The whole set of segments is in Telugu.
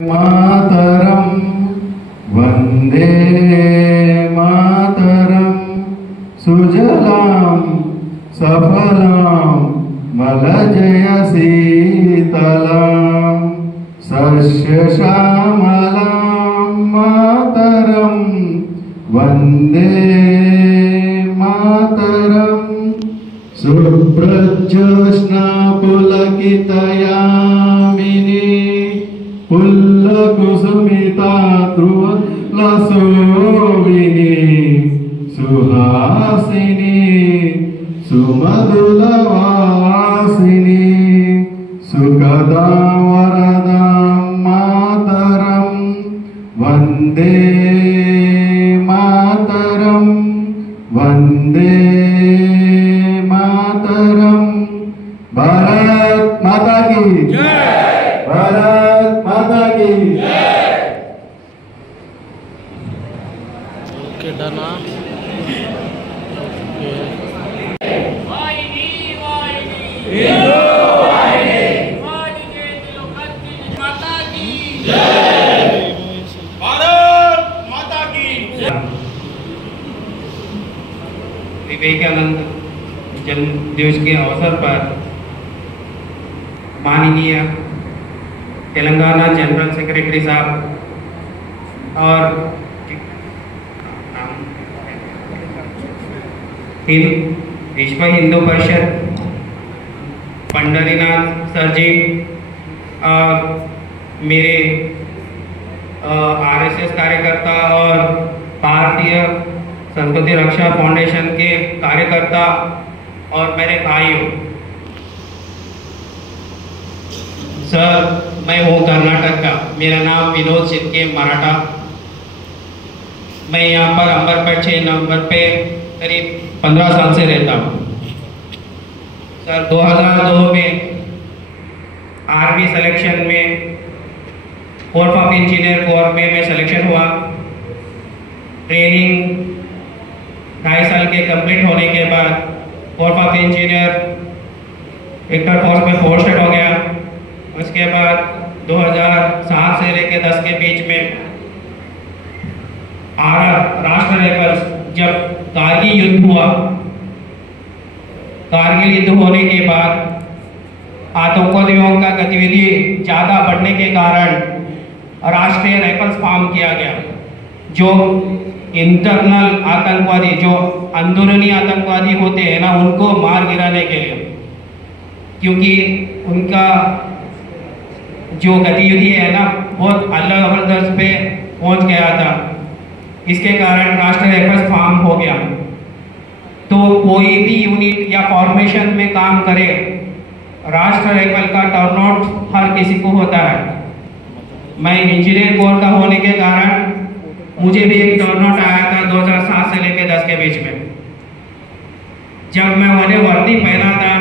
मातरम वंदे मातरम सुजलाम सफलाम मलजय शीतलाम सस्य श्यामलाम मातरम वंदे मातरम सुप्रज्योत्स्ना पुलकितयामिनी पुल्लकुसुमिता ध्रुवलशोभिनी सुहासिनी सुमधुरवासिनी सुखदां वरदां मातरं वन्दे मातरं वन्दे मातरं। भारत माता की जय। भारत माता की जय। ओके डना। विवेकानंद जन्म दिवस के अवसर पर माननीय तेलंगाना जनरल सेक्रेटरी साहब और विश्व हिंदू परिषद पंडरीनाथ सर जी और मेरे आरएसएस कार्यकर्ता और भारतीय संस्कृति रक्षा फाउंडेशन के कार्यकर्ता और मेरे भाइयों, सर मैं हूँ कर्नाटक का, मेरा नाम विनोद शिर्के मराठा। मैं यहाँ पर अंबरपेट 6 नंबर पे करीब 15 साल से रहता हूँ। सर 2002 में आर्मी सिलेक्शन में कोर्स ऑफ इंजीनियर कोर में मैं सिलेक्शन हुआ। ट्रेनिंग 2.5 साल के कंप्लीट होने के बाद course of engineer Victor Force में पोस्टेड हो गया। उसके बाद 2007 से लेकर 10 के बीच में राष्ट्र राइफल्स जब कारगिल युद्ध हुआ, कारगिल युद्ध होने के बाद आतंकवादियों का गतिविधि ज़्यादा बढ़ने के कारण राष्ट्रीय राइफल्स फॉर्म किया गया, जो इंटरनल आतंकवादी, जो अंदरूनी आतंकवादी होते हैं ना, उनको मार गिराने के लिए, क्योंकि उनका जो गतिविधि है ना बहुत अल्लाह जबरदस्त पे पहुंच गया था। इसके कारण राष्ट्रीय राइफल्स फॉर्म हो गया। तो कोई भी यूनिट या फॉर्मेशन में काम करे, राष्ट्रीय राइफल का टर्नआउट हर किसी को होता है। मैं इंजीनियर कोर का होने के कारण मुझे भी एक टर्नआउट आया था 2007 से लेकर 10 के बीच में। जब मैं मैंने वर्दी पहना था,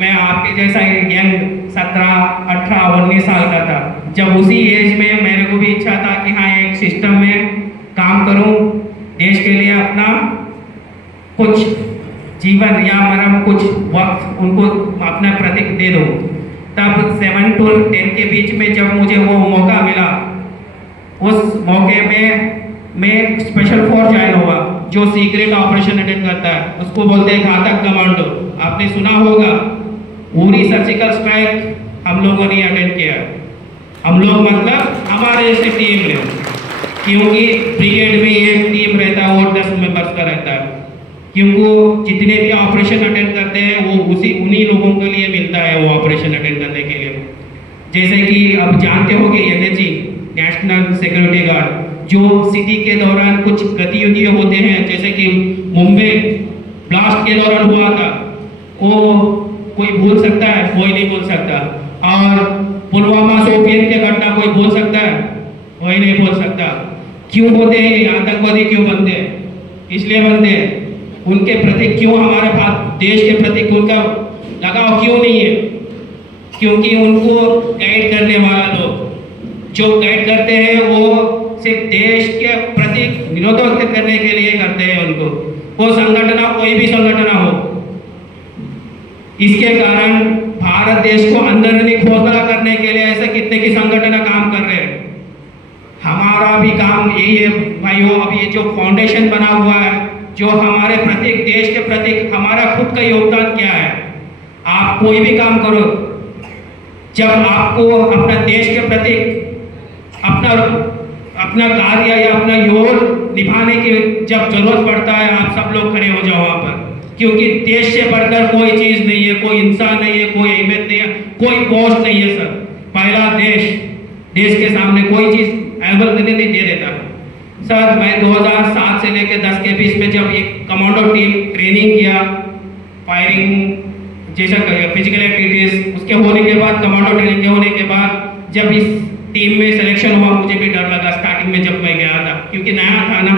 मैं आपके जैसा यंग 17, 18, 19 साल का था। जब उसी एज में मेरे को भी इच्छा था कि हाँ एक सिस्टम में काम करूं, देश के लिए अपना कुछ जीवन या मेरा कुछ वक्त उनको अपना प्रतीक दे दूं। तब 7 to 10 के बीच में जब मुझे वो मौका मिला, उस मौके में मैं स्पेशल फोर्स ज्वाइन हुआ, जो सीक्रेट ऑपरेशन अटेंड करता है, उसको बोलते हैं घातक कमांडो। आपने सुना होगा, पूरी सर्जिकल स्ट्राइक हम लोगों ने अटेंड किया। हम लोग मतलब हमारे जैसे टीम है, क्योंकि ब्रिगेड में एक टीम रहता है वो 10 मेंबर्स का रहता है, क्योंकि जितने भी ऑपरेशन अटेंड करते हैं वो उन्हीं लोगों के लिए मिलता है वो ऑपरेशन अटेंड करने के लिए। जैसे कि अब जानते होंगे एनएसजी, नेशनल सिक्योरिटी गार्ड, जो सिटी के दौरान कुछ गतिविधियां होते हैं, जैसे कि मुंबई ब्लास्ट के दौरान हुआ था, वो कोई भूल सकता है? कोई नहीं भूल सकता। और पुलवामा शोपियान के घटना कोई भूल सकता है? कोई नहीं भूल सकता। क्यों होते हैं ये आतंकवादी? क्यों बनते हैं? इसलिए बनते हैं, उनके प्रति क्यों हमारे देश के प्रति उनका लगाव क्यों नहीं है? क्योंकि उनको गाइड करने वाला लोग जो गाइड करते हैं वो सिर्फ देश के प्रति विरोध करने के लिए करते हैं उनको, वो संगठन कोई भी संगठन हो। इसके कारण भारत देश को अंदरूनी खोखला करने के लिए ऐसे कितने की संगठन काम कर रहे हैं। हमारा भी काम यही है भाइयों। अब ये जो फाउंडेशन बना हुआ है, जो हमारे प्रत्येक देश के प्रति हमारा खुद का योगदान क्या है। आप कोई भी काम करो, जब आपको अपना देश के प्रति अपना कार्य या अपना योग निभाने की जब जरूरत पड़ता है, आप सब लोग खड़े हो जाओ वहां पर, क्योंकि देश से बढ़कर कोई चीज नहीं है, कोई इंसान नहीं है, कोई अहमियत नहीं है, कोई पोस्ट नहीं है सर। पहला देश के सामने कोई चीज एवल नहीं दे देता सर। मैं 2007 से लेकर 10 के बीच में जब एक कमांडो टीम ट्रेनिंग किया, फायरिंग जैसा फिजिकल एक्टिविटीज, उसके होने के बाद कमांडो ट्रेनिंग के होने के बाद जब इस टीम में सिलेक्शन हुआ, मुझे भी डर लगा स्टार्टिंग में जब मैं गया था, क्योंकि नया था ना,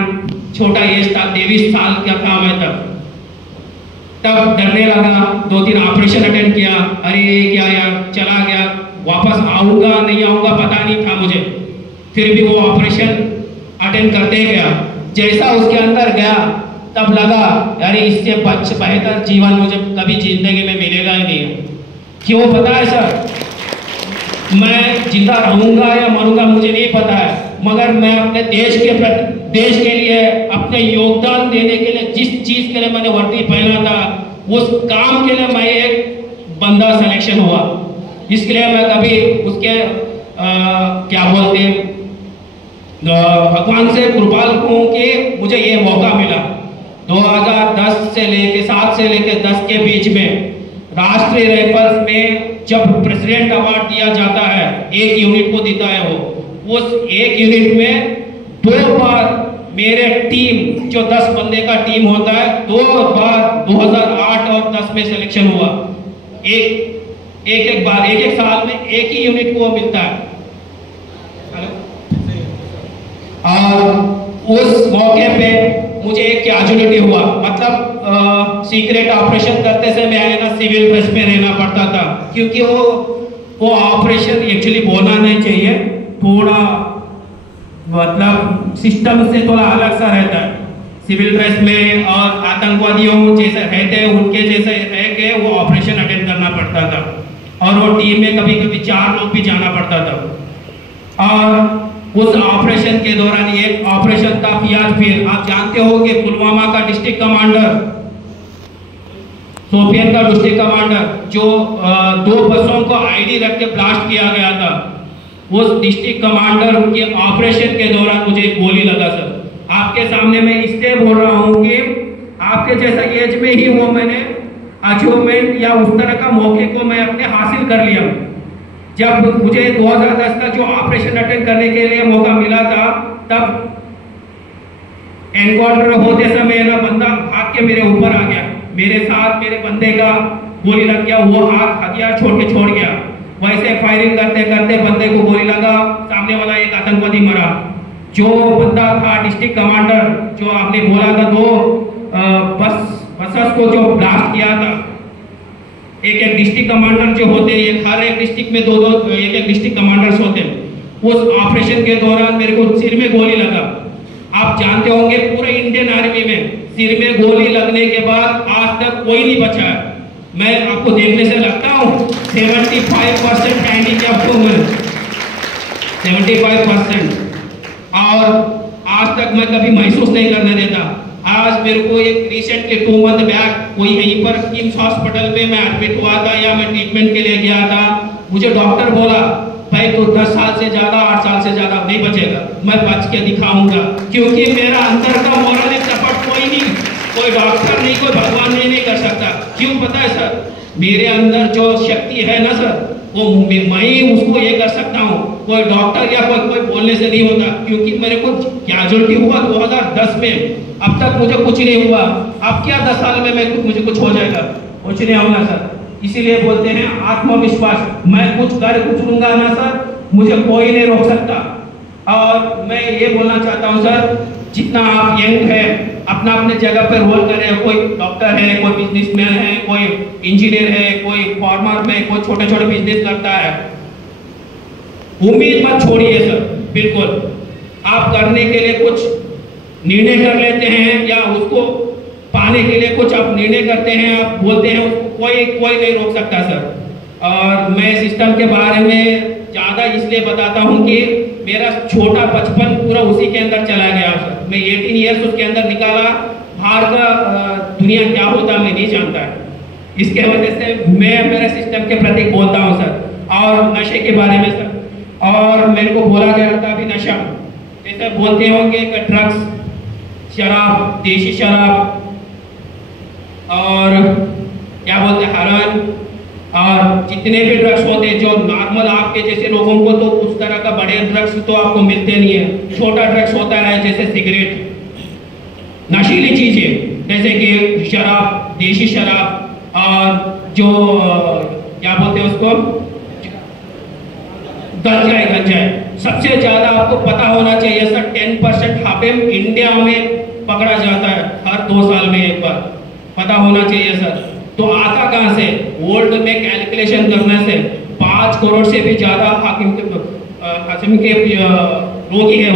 छोटा एज था, 23 साल का था मैं तब डरने लगा। 2-3 ऑपरेशन अटेंड किया, अरे क्या यार, चला गया, वापस आऊंगा नहीं आऊंगा पता नहीं था मुझे, फिर भी वो ऑपरेशन अटेंड करते गया। जैसा उसके अंदर गया तब लगा अरे इससे बेहतर जीवन मुझे कभी जिंदगी में मिलेगा ही नहीं। क्यों पता है सर? मैं जिंदा रहूंगा या मरूंगा मुझे नहीं पता है, मगर मैं अपने देश के लिए अपने योगदान देने के लिए जिस चीज के लिए मैंने वर्दी पहना था, उस काम के लिए मैं एक बंदा सिलेक्शन हुआ। इसके लिए मैं कभी उसके क्या बोलते हैं, भगवान से कृपाल हूँ कि मुझे ये मौका मिला। 2010 से लेके 7 से लेके 10 के बीच में राष्ट्रीय राइफल्स में जब प्रेसिडेंट अवार्ड दिया जाता है, एक यूनिट को देता है वो, उस एक यूनिट में 2 बार मेरे टीम जो 10 बंदे का टीम होता है, 2 बार 2008 और 10 में सिलेक्शन हुआ। एक बार एक साल में एक ही यूनिट को मिलता है। और उस मौके पे मुझे एक कैजुअलिटी हुआ, मतलब सीक्रेट ऑपरेशन करते से मैं ना सिविल ड्रेस में रहना पड़ता था, क्योंकि वो ऑपरेशन एक्चुअली बोलना नहीं चाहिए, थोड़ा मतलब सिस्टम से थोड़ा अलग सा रहता है। सिविल ड्रेस में और आतंकवादियों जैसे रहते हैं उनके जैसे रह के वो ऑपरेशन अटेंड करना पड़ता था, और वो टीम में कभी कभी 4 लोग भी जाना पड़ता था। और उस ऑपरेशन के दौरान एक ऑपरेशन था फियाज फिर, आप जानते हो कि पुलवामा का डिस्ट्रिक्ट कमांडर, शोपियान का डिस्ट्रिक्ट कमांडर, जो 2 बसों को आईडी रख के ब्लास्ट किया गया था, उस डिस्ट्रिक्ट कमांडर के ऑपरेशन के दौरान मुझे एक गोली लगा सर। आपके सामने मैं इसलिए बोल रहा हूँ कि आपके जैसा एज में ही वो मैंने अचीवमेंट या उस तरह का मौके को मैं अपने हासिल कर लिया। जब मुझे 2010 का जो ऑपरेशन अटेंड करने के लिए मौका मिला था, तब एनकाउंटर होते समय ना बंदा भाग के मेरे ऊपर आ गया, मेरे साथ मेरे बंदे का गोली लग गया, वो हाथ हथियार छोड़ के छोड़ गया। वैसे फायरिंग करते करते बंदे को गोली लगा, सामने वाला एक आतंकवादी मरा। जो बंदा था डिस्ट्रिक्ट कमांडर, जो आपने बोला था 2 बसेस को जो ब्लास्ट किया था, एक डिस्ट्रिक्ट कमांडर जो होते हैं, हर एक डिस्ट्रिक्ट में 2-2 एक डिस्ट्रिक्ट कमांडर्स होते हैं। उस ऑपरेशन के दौरान मेरे को सिर में गोली लगा। आप जानते होंगे पूरे इंडियन आर्मी में सिर में गोली लगने के बाद आज तक कोई नहीं बचा है। मैं आपको देखने से लगता हूँ 75% हैंडीकैप हूँ मैं, 75%, और आज तक मैं कभी महसूस नहीं करने देता। आज मेरे को एक रिसेंटली 2 मंथ बैक कोई यहीं पर किम्स हॉस्पिटल में मैं एडमिट हुआ था या मैं ट्रीटमेंट के लिए गया था। मुझे डॉक्टर बोला भाई तो 10 साल से ज़्यादा 8 साल से ज़्यादा नहीं बचेगा, मैं बच के दिखाऊंगा, क्योंकि मेरा अंदर का मोरल सपोर्ट कोई नहीं, कोई डॉक्टर नहीं, कोई भगवान नहीं कर सकता। क्यों पता है सर? मेरे अंदर जो शक्ति है ना सर, वो मैं ही उसको ये कर सकता हूँ, कोई डॉक्टर या कोई बोलने से नहीं होता। क्योंकि मेरे को कैजुअलिटी हुआ 2010 में, अब तक मुझे कुछ नहीं हुआ। अब क्या 10 साल में मुझे कुछ हो जाएगा? कुछ नहीं होगा सर। इसीलिए बोलते हैं आत्मविश्वास, मैं कुछ कर कुछ लूंगा ना सर, मुझे कोई नहीं रोक सकता। और मैं ये बोलना चाहता हूँ सर, जितना आप यंग है अपना अपने जगह पर रोल करें, कोई डॉक्टर है, कोई बिजनेसमैन है, कोई इंजीनियर है, कोई फार्मर में, कोई छोटे छोटे बिजनेस करता है, उम्मीद मत छोड़िए सर। बिल्कुल आप करने के लिए कुछ निर्णय कर लेते हैं या उसको पाने के लिए कुछ आप निर्णय करते हैं, आप बोलते हैं, कोई नहीं रोक सकता सर। और मैं सिस्टम के बारे में ज़्यादा इसलिए बताता हूँ कि मेरा छोटा बचपन पूरा उसी के अंदर चला गया सर। मैं 18 ईयर्स उसके अंदर निकाला, बाहर का दुनिया क्या होता मैं नहीं जानता है। इसके वजह से मैं मेरे सिस्टम के प्रति बोलता हूँ सर। और नशे के बारे में सर, और मेरे को बोला गया था अभी नशा, जैसे बोलते होंगे कि ड्रग्स, शराब, देशी शराब और क्या बोलते हैं हेरोइन, और जितने भी ड्रग्स होते हैं जो नॉर्मल आपके जैसे लोगों को तो उस तरह का बड़े ड्रग्स तो आपको मिलते नहीं है। छोटा ड्रग्स होता है जैसे सिगरेट, नशीली चीजें जैसे कि शराब, देशी शराब, और जो क्या बोलते हैं उसको गंजा। सबसे ज्यादा आपको पता होना चाहिए सर, 10% हाफिम इंडिया में पकड़ा जाता है हर 2 साल में एक बार, पता होना चाहिए सर। तो आता कहां से? वर्ल्ड में कैलकुलेशन करने से 5 करोड़ से भी ज्यादा हाकिम के रोगी है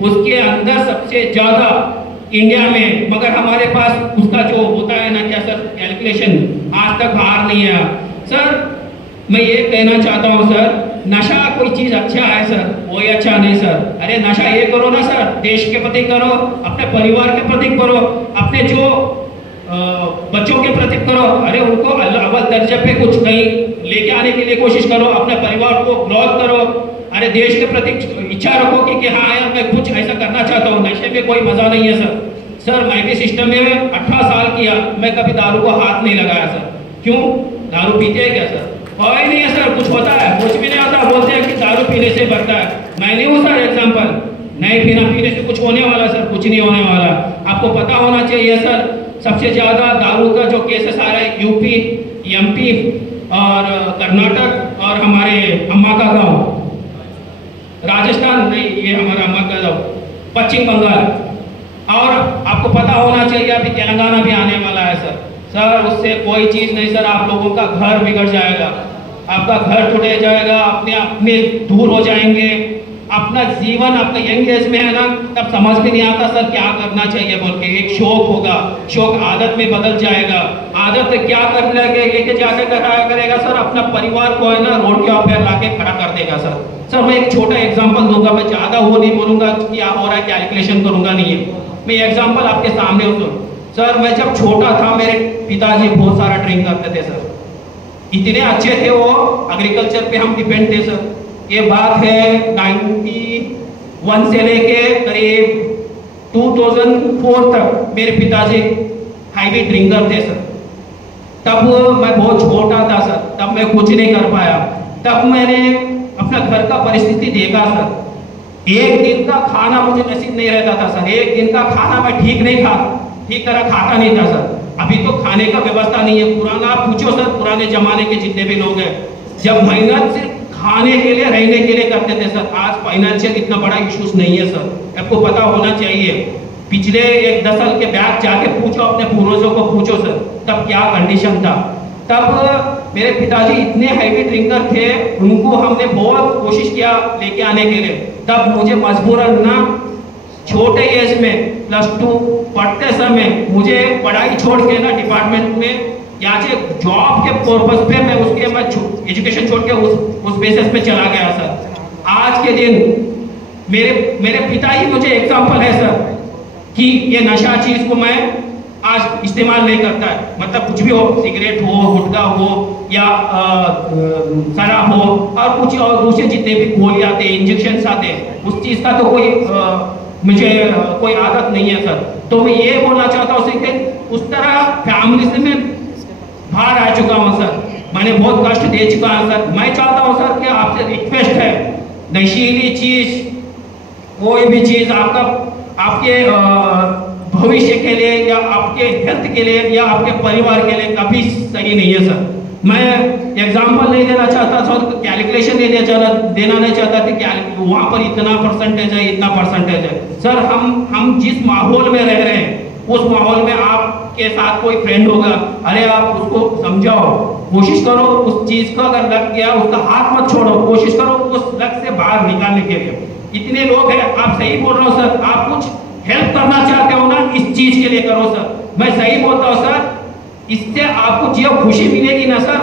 उसके अंदर सबसे ज्यादा इंडिया में, मगर हमारे पास उसका जो होता है ना क्या सर कैलकुलेशन आज तक बाहर नहीं आया सर। मैं ये कहना चाहता हूँ सर, नशा कोई चीज अच्छा है सर, कोई अच्छा नहीं सर। अरे नशा ये करो ना सर, देश के प्रति करो, अपने परिवार के प्रति करो, अपने जो बच्चों के प्रति करो। अरे उनको अव्वल दर्जे पे कुछ कहीं लेके आने के लिए कोशिश करो, अपने परिवार को ग्रोथ करो। अरे देश के प्रति इच्छा रखो कि हाँ यार मैं कुछ ऐसा करना चाहता हूँ। नशे में कोई मजा नहीं है सर। मैं भी सिस्टम में 18 साल किया, मैं कभी दारू को हाथ नहीं लगाया सर। क्यों? दारू पीते हैं क्या सर? कोई नहीं है सर, कुछ होता है? कुछ भी नहीं होता। बोलते हैं कि दारू पीने से बढ़ता है। मैं नहीं हूँ सर एग्जाम्पल, नहीं पीने से कुछ होने वाला सर, कुछ नहीं होने वाला। आपको पता होना चाहिए सर, सबसे ज्यादा दारू का जो केसेस आ रहा है यूपी, एमपी और कर्नाटक और हमारे अम्मा का गांव, राजस्थान नहीं, ये हमारा अम्मा का गांव पश्चिम बंगाल, और आपको पता होना चाहिए अभी तेलंगाना भी आने वाला है सर। सर उससे कोई चीज नहीं सर, आप लोगों का घर बिगड़ जाएगा, आपका घर टूटे जाएगा, अपने दूर हो जाएंगे। अपना जीवन अपने यंग एज में है ना, तब समझ में नहीं आता सर क्या करना चाहिए बोल के। एक शौक होगा, शौक आदत में बदल जाएगा, आदत क्या कर लेके जाके कराया करेगा सर, अपना परिवार को है ना रोड के ऊपर लाके खड़ा कर देगा सर। सर मैं एक छोटा एग्जांपल दूंगा, मैं ज्यादा वो नहीं बोलूंगा क्या हो रहा है, कैलकुलेशन करूंगा नहीं है, मैं एग्जांपल आपके सामने हूँ सर। मैं जब छोटा था, मेरे पिताजी बहुत सारा ड्रिंक करते थे सर, इतने अच्छे थे वो, एग्रीकल्चर पे हम डिपेंड थे सर। ये बात है 91 से लेके करीब 2004 तक मेरे पिताजी हाईवे ड्रिंकर थे सर। तब मैं बहुत छोटा था सर, तब मैं कुछ नहीं कर पाया। तब मैंने अपना घर का परिस्थिति देखा सर। एक दिन का खाना मुझे नसीब नहीं रहता था सर, एक दिन का खाना मैं ठीक तरह खाता नहीं था सर। अभी तो खाने का व्यवस्था नहीं है। पुराना आप पूछो सर, पुराने जमाने के जितने भी लोग हैं, जब मेहनत सिर्फ खाने के लिए रहने के लिए करते थे सर। आज फाइनेंशियल इतना बड़ा इश्यूज नहीं है सर, आपको पता होना चाहिए। पिछले 10 साल के बैक जाके पूछो, अपने पूर्वजों को पूछो सर, तब क्या कंडीशन था। तब मेरे पिताजी इतने हैवी ड्रिंकर थे, उनको हमने बहुत कोशिश किया लेके आने के लिए। तब मुझे मजबूरन ना छोटे एज में +2 पढ़ते समय मुझे पढ़ाई छोड़ के ना डिपार्टमेंट में या जॉब के पर्पस पे मैं एजुकेशन छोड़ के उस बेसिस पे चला गया सर। आज के दिन मेरे पिता ही मुझे एग्जांपल है सर कि ये नशा चीज को मैं आज इस्तेमाल नहीं करता है, मतलब कुछ भी हो, सिगरेट हो, गुटखा हो या शराब हो और कुछ और दूसरे जितने भी गोली आते हैं, इंजेक्शन आते हैं, उस चीज़ का तो कोई मुझे कोई आदत नहीं है सर। तो मैं ये बोलना चाहता हूँ सर कि उस तरह फैमिली से मैं बाहर आ चुका हूँ सर, मैंने बहुत कष्ट दे चुका हूँ सर। मैं चाहता हूँ सर कि आपसे रिक्वेस्ट है, नशीली चीज़ कोई भी चीज़ आपके भविष्य के लिए या आपके हेल्थ के लिए या आपके परिवार के लिए कभी सही नहीं है सर। मैं एग्जाम्पल नहीं देना चाहता सर, कैलकुलेशन नहीं देना नहीं चाहता कि वहाँ पर इतना परसेंटेज है, इतना परसेंटेज है सर। हम जिस माहौल में रह रहे हैं उस माहौल में आपके साथ कोई फ्रेंड होगा, अरे आप उसको समझाओ, कोशिश करो उस चीज़ का अगर लग गया उसका हाथ मत छोड़ो, कोशिश करो उस लग से बाहर निकालने के लिए। इतने लोग हैं, आप सही बोल रहे हो सर, आप कुछ हेल्प करना चाहते हो ना, इस चीज के लिए करो सर। मैं सही बोलता हूँ सर, इससे आपको जो खुशी मिलेगी ना सर,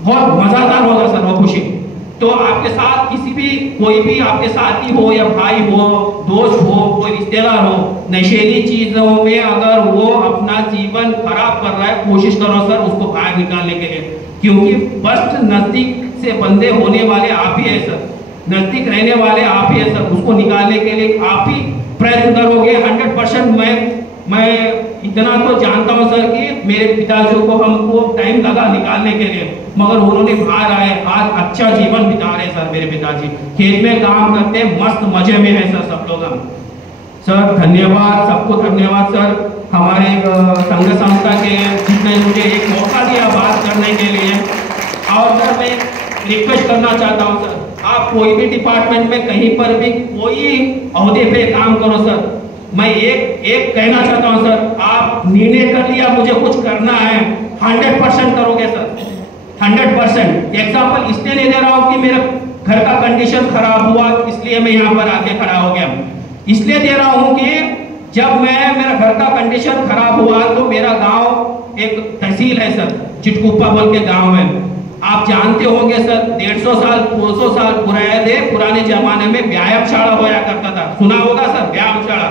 बहुत मजादार होगा सर वो खुशी। तो आपके साथ किसी भी कोई भी आपके साथी हो या भाई हो, दोस्त हो, कोई रिश्तेदार हो, नशेली चीजों में अगर वो अपना जीवन खराब कर रहा है, कोशिश करो सर उसको बाहर निकालने के लिए, क्योंकि फर्स्ट नजदीक से बंदे होने वाले आप ही है सर, नजदीक रहने वाले आप ही है सर। उसको निकालने के लिए आप ही प्रयत्न करोगे 100%। मैं इतना तो जानता हूं सर कि मेरे पिताजी को हमको टाइम लगा निकालने के लिए, मगर उन्होंने बाहर आए, आज अच्छा जीवन बिता रहे सर। मेरे पिताजी खेत में काम करते, मस्त मजे में है सर सब लोग हम। सर धन्यवाद, सबको धन्यवाद सर, हमारे संघ संस्था के जिसने मुझे एक मौका दिया बात करने के लिए। और सर मैं रिक्वेस्ट करना चाहता हूँ सर, आप कोई भी डिपार्टमेंट में कहीं पर भी कोई अहदे पे काम करो सर, मैं एक कहना चाहता हूँ सर, आप निर्णय कर लिया मुझे कुछ करना है, 100% करोगे सर, 100%। एग्जाम्पल इसलिए नहीं दे रहा हूँ कि मेरे घर का कंडीशन खराब हुआ इसलिए मैं यहाँ पर आके खड़ा हो गया, इसलिए दे रहा हूँ कि जब मेरा घर का कंडीशन खराब हुआ तो मेरा गांव एक तहसील है सर, चिटकुप्पा बोल के गांव है, आप जानते होंगे सर, 150 साल 200 साल पुराने जमाने में व्यायामशाला होया करता था, सुना होगा सर व्यायामशाला,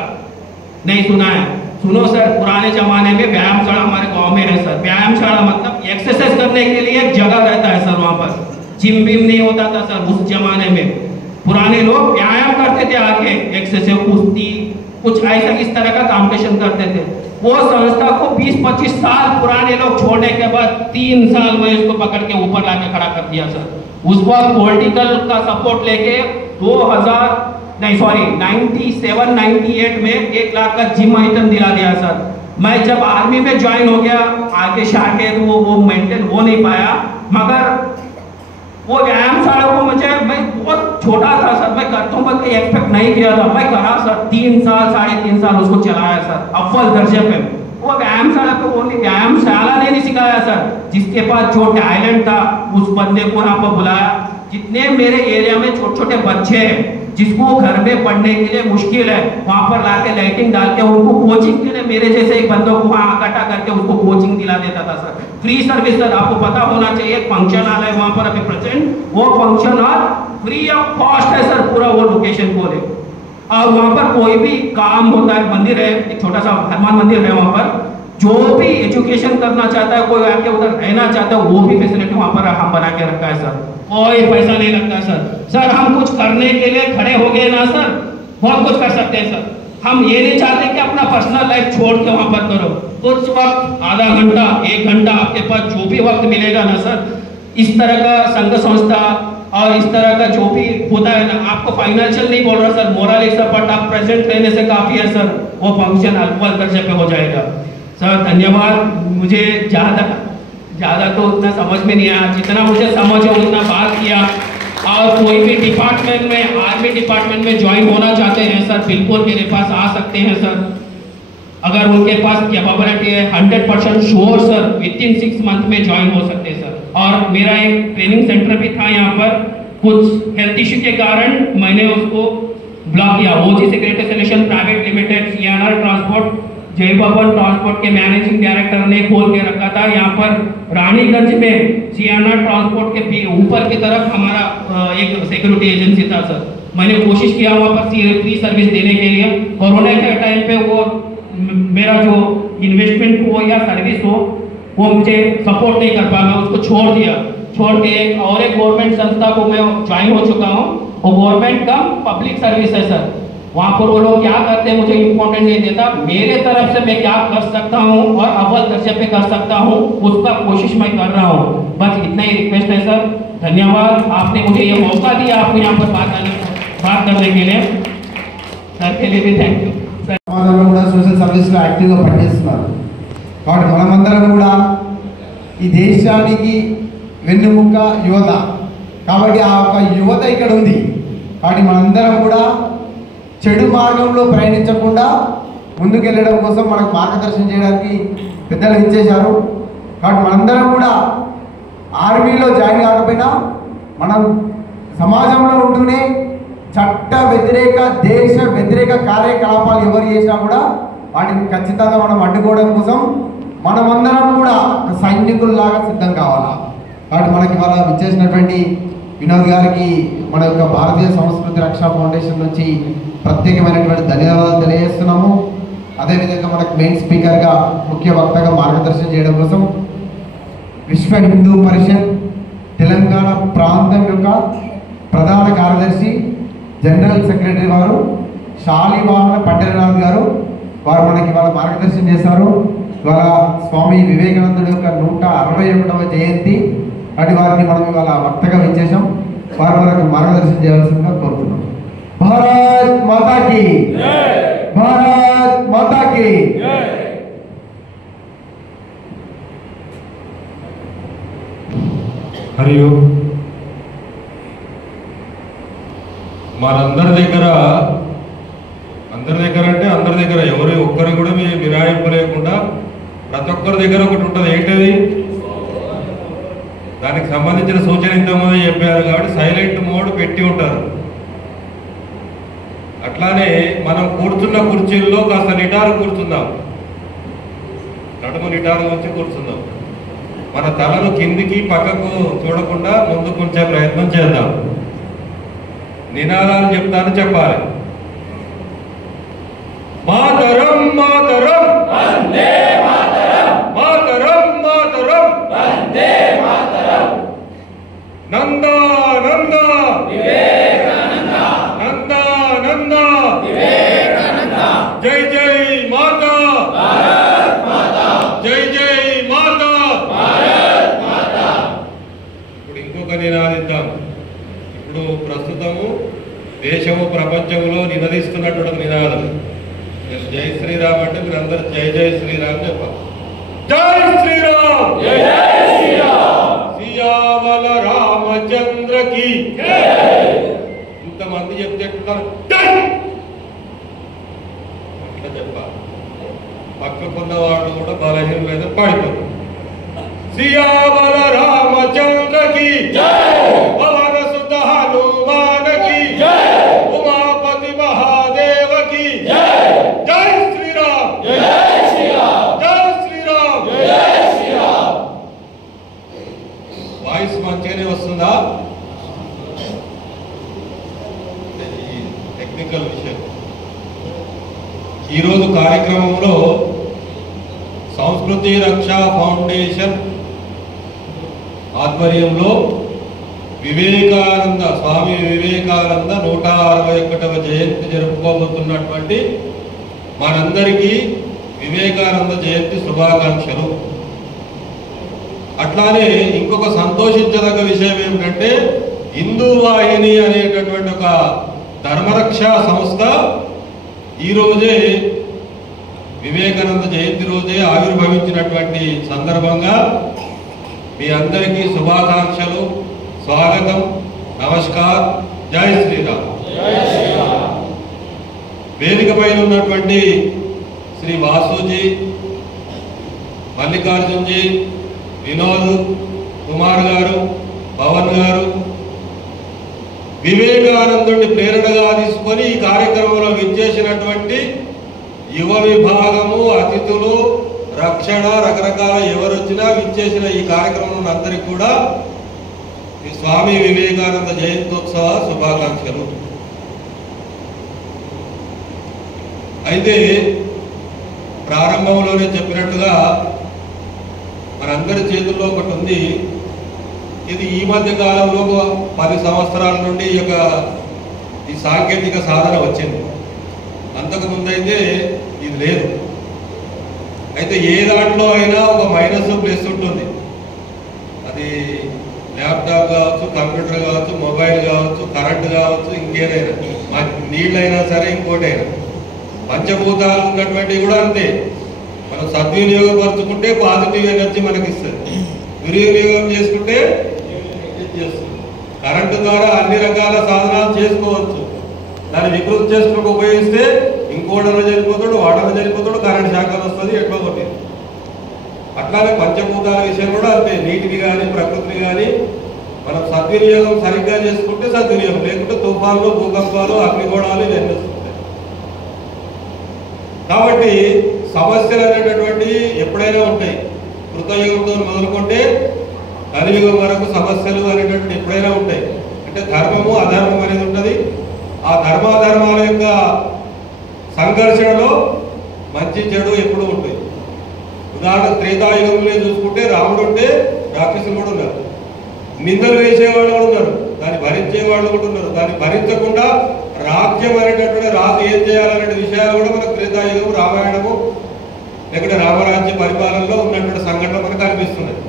नहीं सुना है? सुनो सर, पुराने जमाने में व्यायामशाला हमारे गांव में है सर। व्यायामशाला मतलब एक्सरसाइज करने के लिए एक जगह रहता है सर, वहां पर जिम विम नहीं होता था सर उस जमाने में। पुराने लोग व्यायाम करते थे, आके एक्सरसाइज, कुश्ती, कुछ ऐसा इस तरह का कॉम्पिटिशन करते थे। वो संस्था को 20-25 साल पुराने लोग छोड़ने के बाद 3 साल में इसको पकड़ के ऊपर लाके खड़ा कर दिया सर। उस वक्त पॉलिटिकल का सपोर्ट लेके 97-98 में 1 लाख का जिम आइटम दिला दिया सर। मैं जब आर्मी में ज्वाइन हो गया, आगे शाके तो वो मेंटेन हो नहीं पाया, मगर वो व्यायामशाला को मैं बहुत छोटा था सर, मैं करता हूँ, मैं एक्सपेक्ट नहीं किया था, मैं करा सर 3 साल 3.5 साल उसको चलाया सर, अव्वल दर्जे पे। वो व्यायामशाला को ओनली व्यायामशाला ने नहीं सिखाया सर, जिसके पास जो टैलेंट था उस बंदे को यहाँ पर बुलाया। जितने मेरे एरिया में छोटे छोटे बच्चे हैं जिसको घर में पढ़ने के लिए मुश्किल है, वहाँ पर लाके लाइटिंग डाल के उनको कोचिंग के लिए मेरे जैसे एक बंदों को वहाँ इकट्ठा करके उसको कोचिंग दिला देता था सर, फ्री सर्विस सर। आपको पता होना चाहिए, फंक्शन हॉल है वहाँ पर अभी प्रेजेंट, वो function hall free of cost है सर, पूरा वो लोकेशन को ले। और वहाँ पर कोई भी काम होता है, मंदिर है, एक छोटा सा हनुमान मंदिर है, वहाँ पर जो भी एजुकेशन करना चाहता है, कोई आके उधर रहना चाहता है, वो भी फैसिलिटी वहाँ पर हम बना के रखा है सर, कोई पैसा नहीं लगता सर। सर हम कुछ करने के लिए खड़े हो गए ना सर, बहुत कुछ कर सकते हैं सर। हम ये नहीं चाहते कि अपना पर्सनल लाइफ छोड़ के वहाँ पर करो, कुछ वक्त आधा घंटा 1 घंटा आपके पास जो भी वक्त मिलेगा ना सर, इस तरह का संघ संस्था और इस तरह का जो भी होता है ना, आपको फाइनेंशियल नहीं बोल रहा सर, मोरल सपोर्ट आप प्रेजेंट रहने से काफी है सर, वो फंक्शन अव्वल दर्जे पे हो जाएगा सर। धन्यवाद। मुझे ज़्यादा तो उतना समझ में नहीं आया, जितना मुझे समझ है उतना बात किया। और कोई भी डिपार्टमेंट में, आर्मी डिपार्टमेंट में ज्वाइन होना चाहते हैं सर, बिल्कुल मेरे पास आ सकते हैं सर, अगर उनके पास कैपेबिलिटी है। 100% श्योर सर, विदिन 6 मंथ में ज्वाइन हो सकते हैं सर। और मेरा एक ट्रेनिंग सेंटर भी था यहाँ पर, कुछ हेल्थ इश्यू के कारण मैंने उसको ब्लॉक किया। OG secretary solution private limited, CNR transport, Jai Bhavan transport के मैनेजिंग डायरेक्टर ने खोल के रखा था यहाँ पर रानीगंज में। CNR ट्रांसपोर्ट के ऊपर की तरफ हमारा एक सिक्योरिटी एजेंसी था सर। मैंने कोशिश किया वहाँ पर फ्री सर्विस देने के लिए। कोरोना के टाइम पे वो मेरा जो इन्वेस्टमेंट हो या सर्विस हो वो मुझे सपोर्ट नहीं कर पाया, मैं उसको छोड़ दिया। छोड़ के और एक गवर्नमेंट संस्था को मैं ज्वाइन हो चुका हूँ, वो गवर्नमेंट कम पब्लिक सर्विस है सर। वहाँ पर वो लोग क्या करते हैं मुझे इम्पोर्टेंट नहीं देता, मेरे तरफ से मैं क्या कर सकता हूँ और अव्वल दर्जे पे कर सकता हूँ उसका कोशिश मैं कर रहा हूँ। बस इतना ही रिक्वेस्ट है सर। धन्यवाद, आपने मुझे ये मौका दिया आपको यहाँ पर बात करने के लिए, सर के लिए भी थैंक यू। సమాజంలో కూడా సోషల్ సర్వీస్లో యాక్టివ్గా పనిచేస్తున్నారు కాబట్టి మనమందరం కూడా ఈ దేశానికి వెన్నెముక యువత, కాబట్టి ఆ యొక్క యువత ఇక్కడ ఉంది కాబట్టి మనందరం కూడా చెడు మార్గంలో ప్రయాణించకుండా ముందుకెళ్ళడం కోసం మనకు మార్గదర్శనం చేయడానికి పెద్దలు ఇచ్చేశారు కాబట్టి మనందరం కూడా ఆర్మీలో జాయిన్ కాకపోయినా మనం సమాజంలో ఉంటూనే చట్ట వ్యతిరేక దేశ వ్యతిరేక కార్యకలాపాలు ఎవరు చేసినా కూడా వాటిని ఖచ్చితంగా మనం అడ్డుకోవడం కోసం మనమందరం కూడా సైనికుల్లాగా సిద్ధం కావాలా కాబట్టి మనకి వాళ్ళ విచ్చేసినటువంటి వినోద్ గారికి మన యొక్క భారతీయ సంస్కృతి రక్షా ఫౌండేషన్ నుంచి ప్రత్యేకమైనటువంటి ధన్యవాదాలు తెలియజేస్తున్నాము। అదేవిధంగా మనకు మెయిన్ స్పీకర్గా ముఖ్య వక్తగా మార్గదర్శనం చేయడం కోసం విశ్వ హిందూ పరిషత్ తెలంగాణ ప్రాంతం యొక్క ప్రధాన కార్యదర్శి జనరల్ సెక్రటరీ వారు శాలివాహన పట్టెలనాథ్ గారు వారు మనకి వాళ్ళ మార్గదర్శనం చేశారు। ఇవాళ స్వామి వివేకానందుడి యొక్క 161వ జయంతి అటు వారిని మనం ఇవాళ వక్తగా విచ్చేసాం, వారు మనకు మార్గదర్శనం చేయాల్సిందిగా కోరుతున్నాం। భారత్ మాతా కీ జై, భారత్ మాతా కీ జై। హరి ఓం। మనందరి దగ్గర అంటే అందరి దగ్గర ఎవరు ఒక్కరు కూడా మీరు మిరాయింపు లేకుండా ప్రతి ఒక్కరి దగ్గర ఒకటి ఉంటుంది, ఏంటది? దానికి సంబంధించిన సూచన ఇంతకుముందు చెప్పారు కాబట్టి సైలెంట్ మోడ్ పెట్టి ఉంటారు। అట్లానే మనం కూర్చున్న కుర్చీల్లో కాస్త నిటారు కూర్చుందాం, నడుము నిటారు వచ్చి కూర్చుందాం, మన తలను కిందికి పక్కకు చూడకుండా ముందుకు ఉంచే ప్రయత్నం చేద్దాం। నినాదాలు చెప్తాను, చెప్పాలి। మాతరం మాతరం వందే మాతరం, మాతరం మాతరం వందే మాతరం, నందా నందా వివేకానంద, నందా నందా వివేకానంద, జై జై మాతా భారత్ మాతా, జై జై మాతా భారత్ మాతా। ఇప్పుడు ఇంకొక నినాదిద్దాం। ఇప్పుడు ప్రస్తుతము దేశము ప్రపంచంలో నినదిస్తున్నటువంటి నినాదం జై శ్రీరామ్ అంటే మీరు అందరూ జై జై శ్రీరామ్ చెప్పాలి। జై శ్రీరామ్, జై శ్రీరామ్, సియావల రామచంద్రకి జై। ఇంతమంది చెప్తే ఎట్లున్నారు? జై అట్లా చెప్పాలి, పక్కకున్న వాళ్ళు కూడా బలహీనం లేదా పాడిపోతారు। సియావల రామచంద్రకి జై, పవన సుత హనుమానకి జై, ఉమాపతి మహాదేవకి జై, జై శ్రీరామ్, జై శ్రీరామ్, జై శ్రీరామ్, జై శ్రీరామ్। వాయిస్ మంచిగానే వస్తుందా? టెక్నికల్ విషయం। ఈరోజు కార్యక్రమంలో సంస్కృతి రక్షా ఫౌండేషన్ ఆధ్వర్యంలో వివేకానంద స్వామి వివేకానంద 161వ జయంతి జరుపుకోబోతున్నటువంటి మనందరికీ వివేకానంద జయంతి శుభాకాంక్షలు। అట్లానే ఇంకొక సంతోషించదగ్గ విషయం ఏమిటంటే హిందూ వాహిని అనేటటువంటి ఒక ధర్మరక్షా సంస్థ ఈరోజే వివేకానంద జయంతి రోజే ఆవిర్భవించినటువంటి సందర్భంగా మీ అందరికీ శుభాకాంక్షలు, స్వాగతం, నమస్కార్, జై శ్రీరామ్। వేదిక పైన ఉన్నటువంటి శ్రీ వాసుజీ, మల్లికార్జున్జీ, వినోద్ కుమార్ గారు, పవన్ గారు వివేకానందుడిని ప్రేరణగా తీసుకొని ఈ కార్యక్రమంలో విచ్చేసినటువంటి యువ విభాగము, అతిథులు, రక్షణ, రకరకాల ఎవరు వచ్చినా విచ్చేసిన ఈ కార్యక్రమం అందరికీ కూడా ఈ స్వామి వివేకానంద జయంత్యోత్సవ శుభాకాంక్షలు। అయితే ప్రారంభంలోనే చెప్పినట్టుగా మనందరి చేతుల్లో ఒకటి ఉంది. ఇది ఈ మధ్య కాలంలో 10 సంవత్సరాల నుండి ఈ సాంకేతిక సాధన వచ్చింది. అంతకు ముందైతే ఇది లేదు. అయితే ఏ దాంట్లో అయినా ఒక మైనస్ ప్లస్ ఉంటుంది. అది ల్యాప్టాప్ కావచ్చు, కంప్యూటర్ కావచ్చు, మొబైల్ కావచ్చు, కరెంట్ కావచ్చు, ఇంకేదైనా నీళ్ళైనా సరే ఇంకోటైనా పంచభూతాలు ఉన్నటువంటివి కూడా అంతే. మనం సద్వినియోగపరుచుకుంటే పాజిటివ్ ఎనర్జీ మనకి ఇస్తుంది, దుర్వినియోగం చేసుకుంటే చేస్తుంది. కరెంటు ద్వారా అన్ని రకాల సాధనాలు చేసుకోవచ్చు. దాన్ని వికృతి చేసుకుంటూ ఉపయోగిస్తే ఇంకోడన చనిపోతాడు, వాడన చనిపోతాడు, కరెంట్ శాఖలు వస్తుంది, ఎట్లా కొట్టి. అట్లానే పంచభూతాల విషయం కూడా అంతే. నీటిని కానీ ప్రకృతిని కానీ మనం సద్వినియోగం సరిగ్గా చేసుకుంటే సద్వినియోగం, లేకుంటే తుఫాన్లు, భూకంపాలు, అగ్నిగోళాలు ఇవన్నీ వస్తుంటాయి. కాబట్టి సమస్యలు అనేటటువంటివి ఎప్పుడైనా ఉంటాయి. కృతయుగంతో మొదలుకుంటే కలియుగం వరకు సమస్యలు అనేటటువంటి ఎప్పుడైనా ఉంటాయి. అంటే ధర్మము అధర్మం అనేది ఉంటుంది. ఆ ధర్మాధర్మాల యొక్క సంఘర్షణలో మంచి చెడు ఎప్పుడూ ఉంటాయి. ఉదాహరణ త్రేతాయుగంలో చూసుకుంటే రాముడు ఉంటే రాక్షసులు కూడా ఉన్నారు, నిందలు వేసేవాళ్ళు కూడా ఉన్నారు, దాన్ని భరించేవాళ్ళు కూడా ఉన్నారు. దాన్ని భరించకుండా రాజ్యం అనేటటువంటి రాజు ఏం చేయాలనే విషయాలు కూడా మనకు త్రేతాయుగం, రామాయణము లేకుంటే రామరాజ్య పరిపాలనలో ఉన్నటువంటి సంఘటన మనకు కనిపిస్తున్నాయి.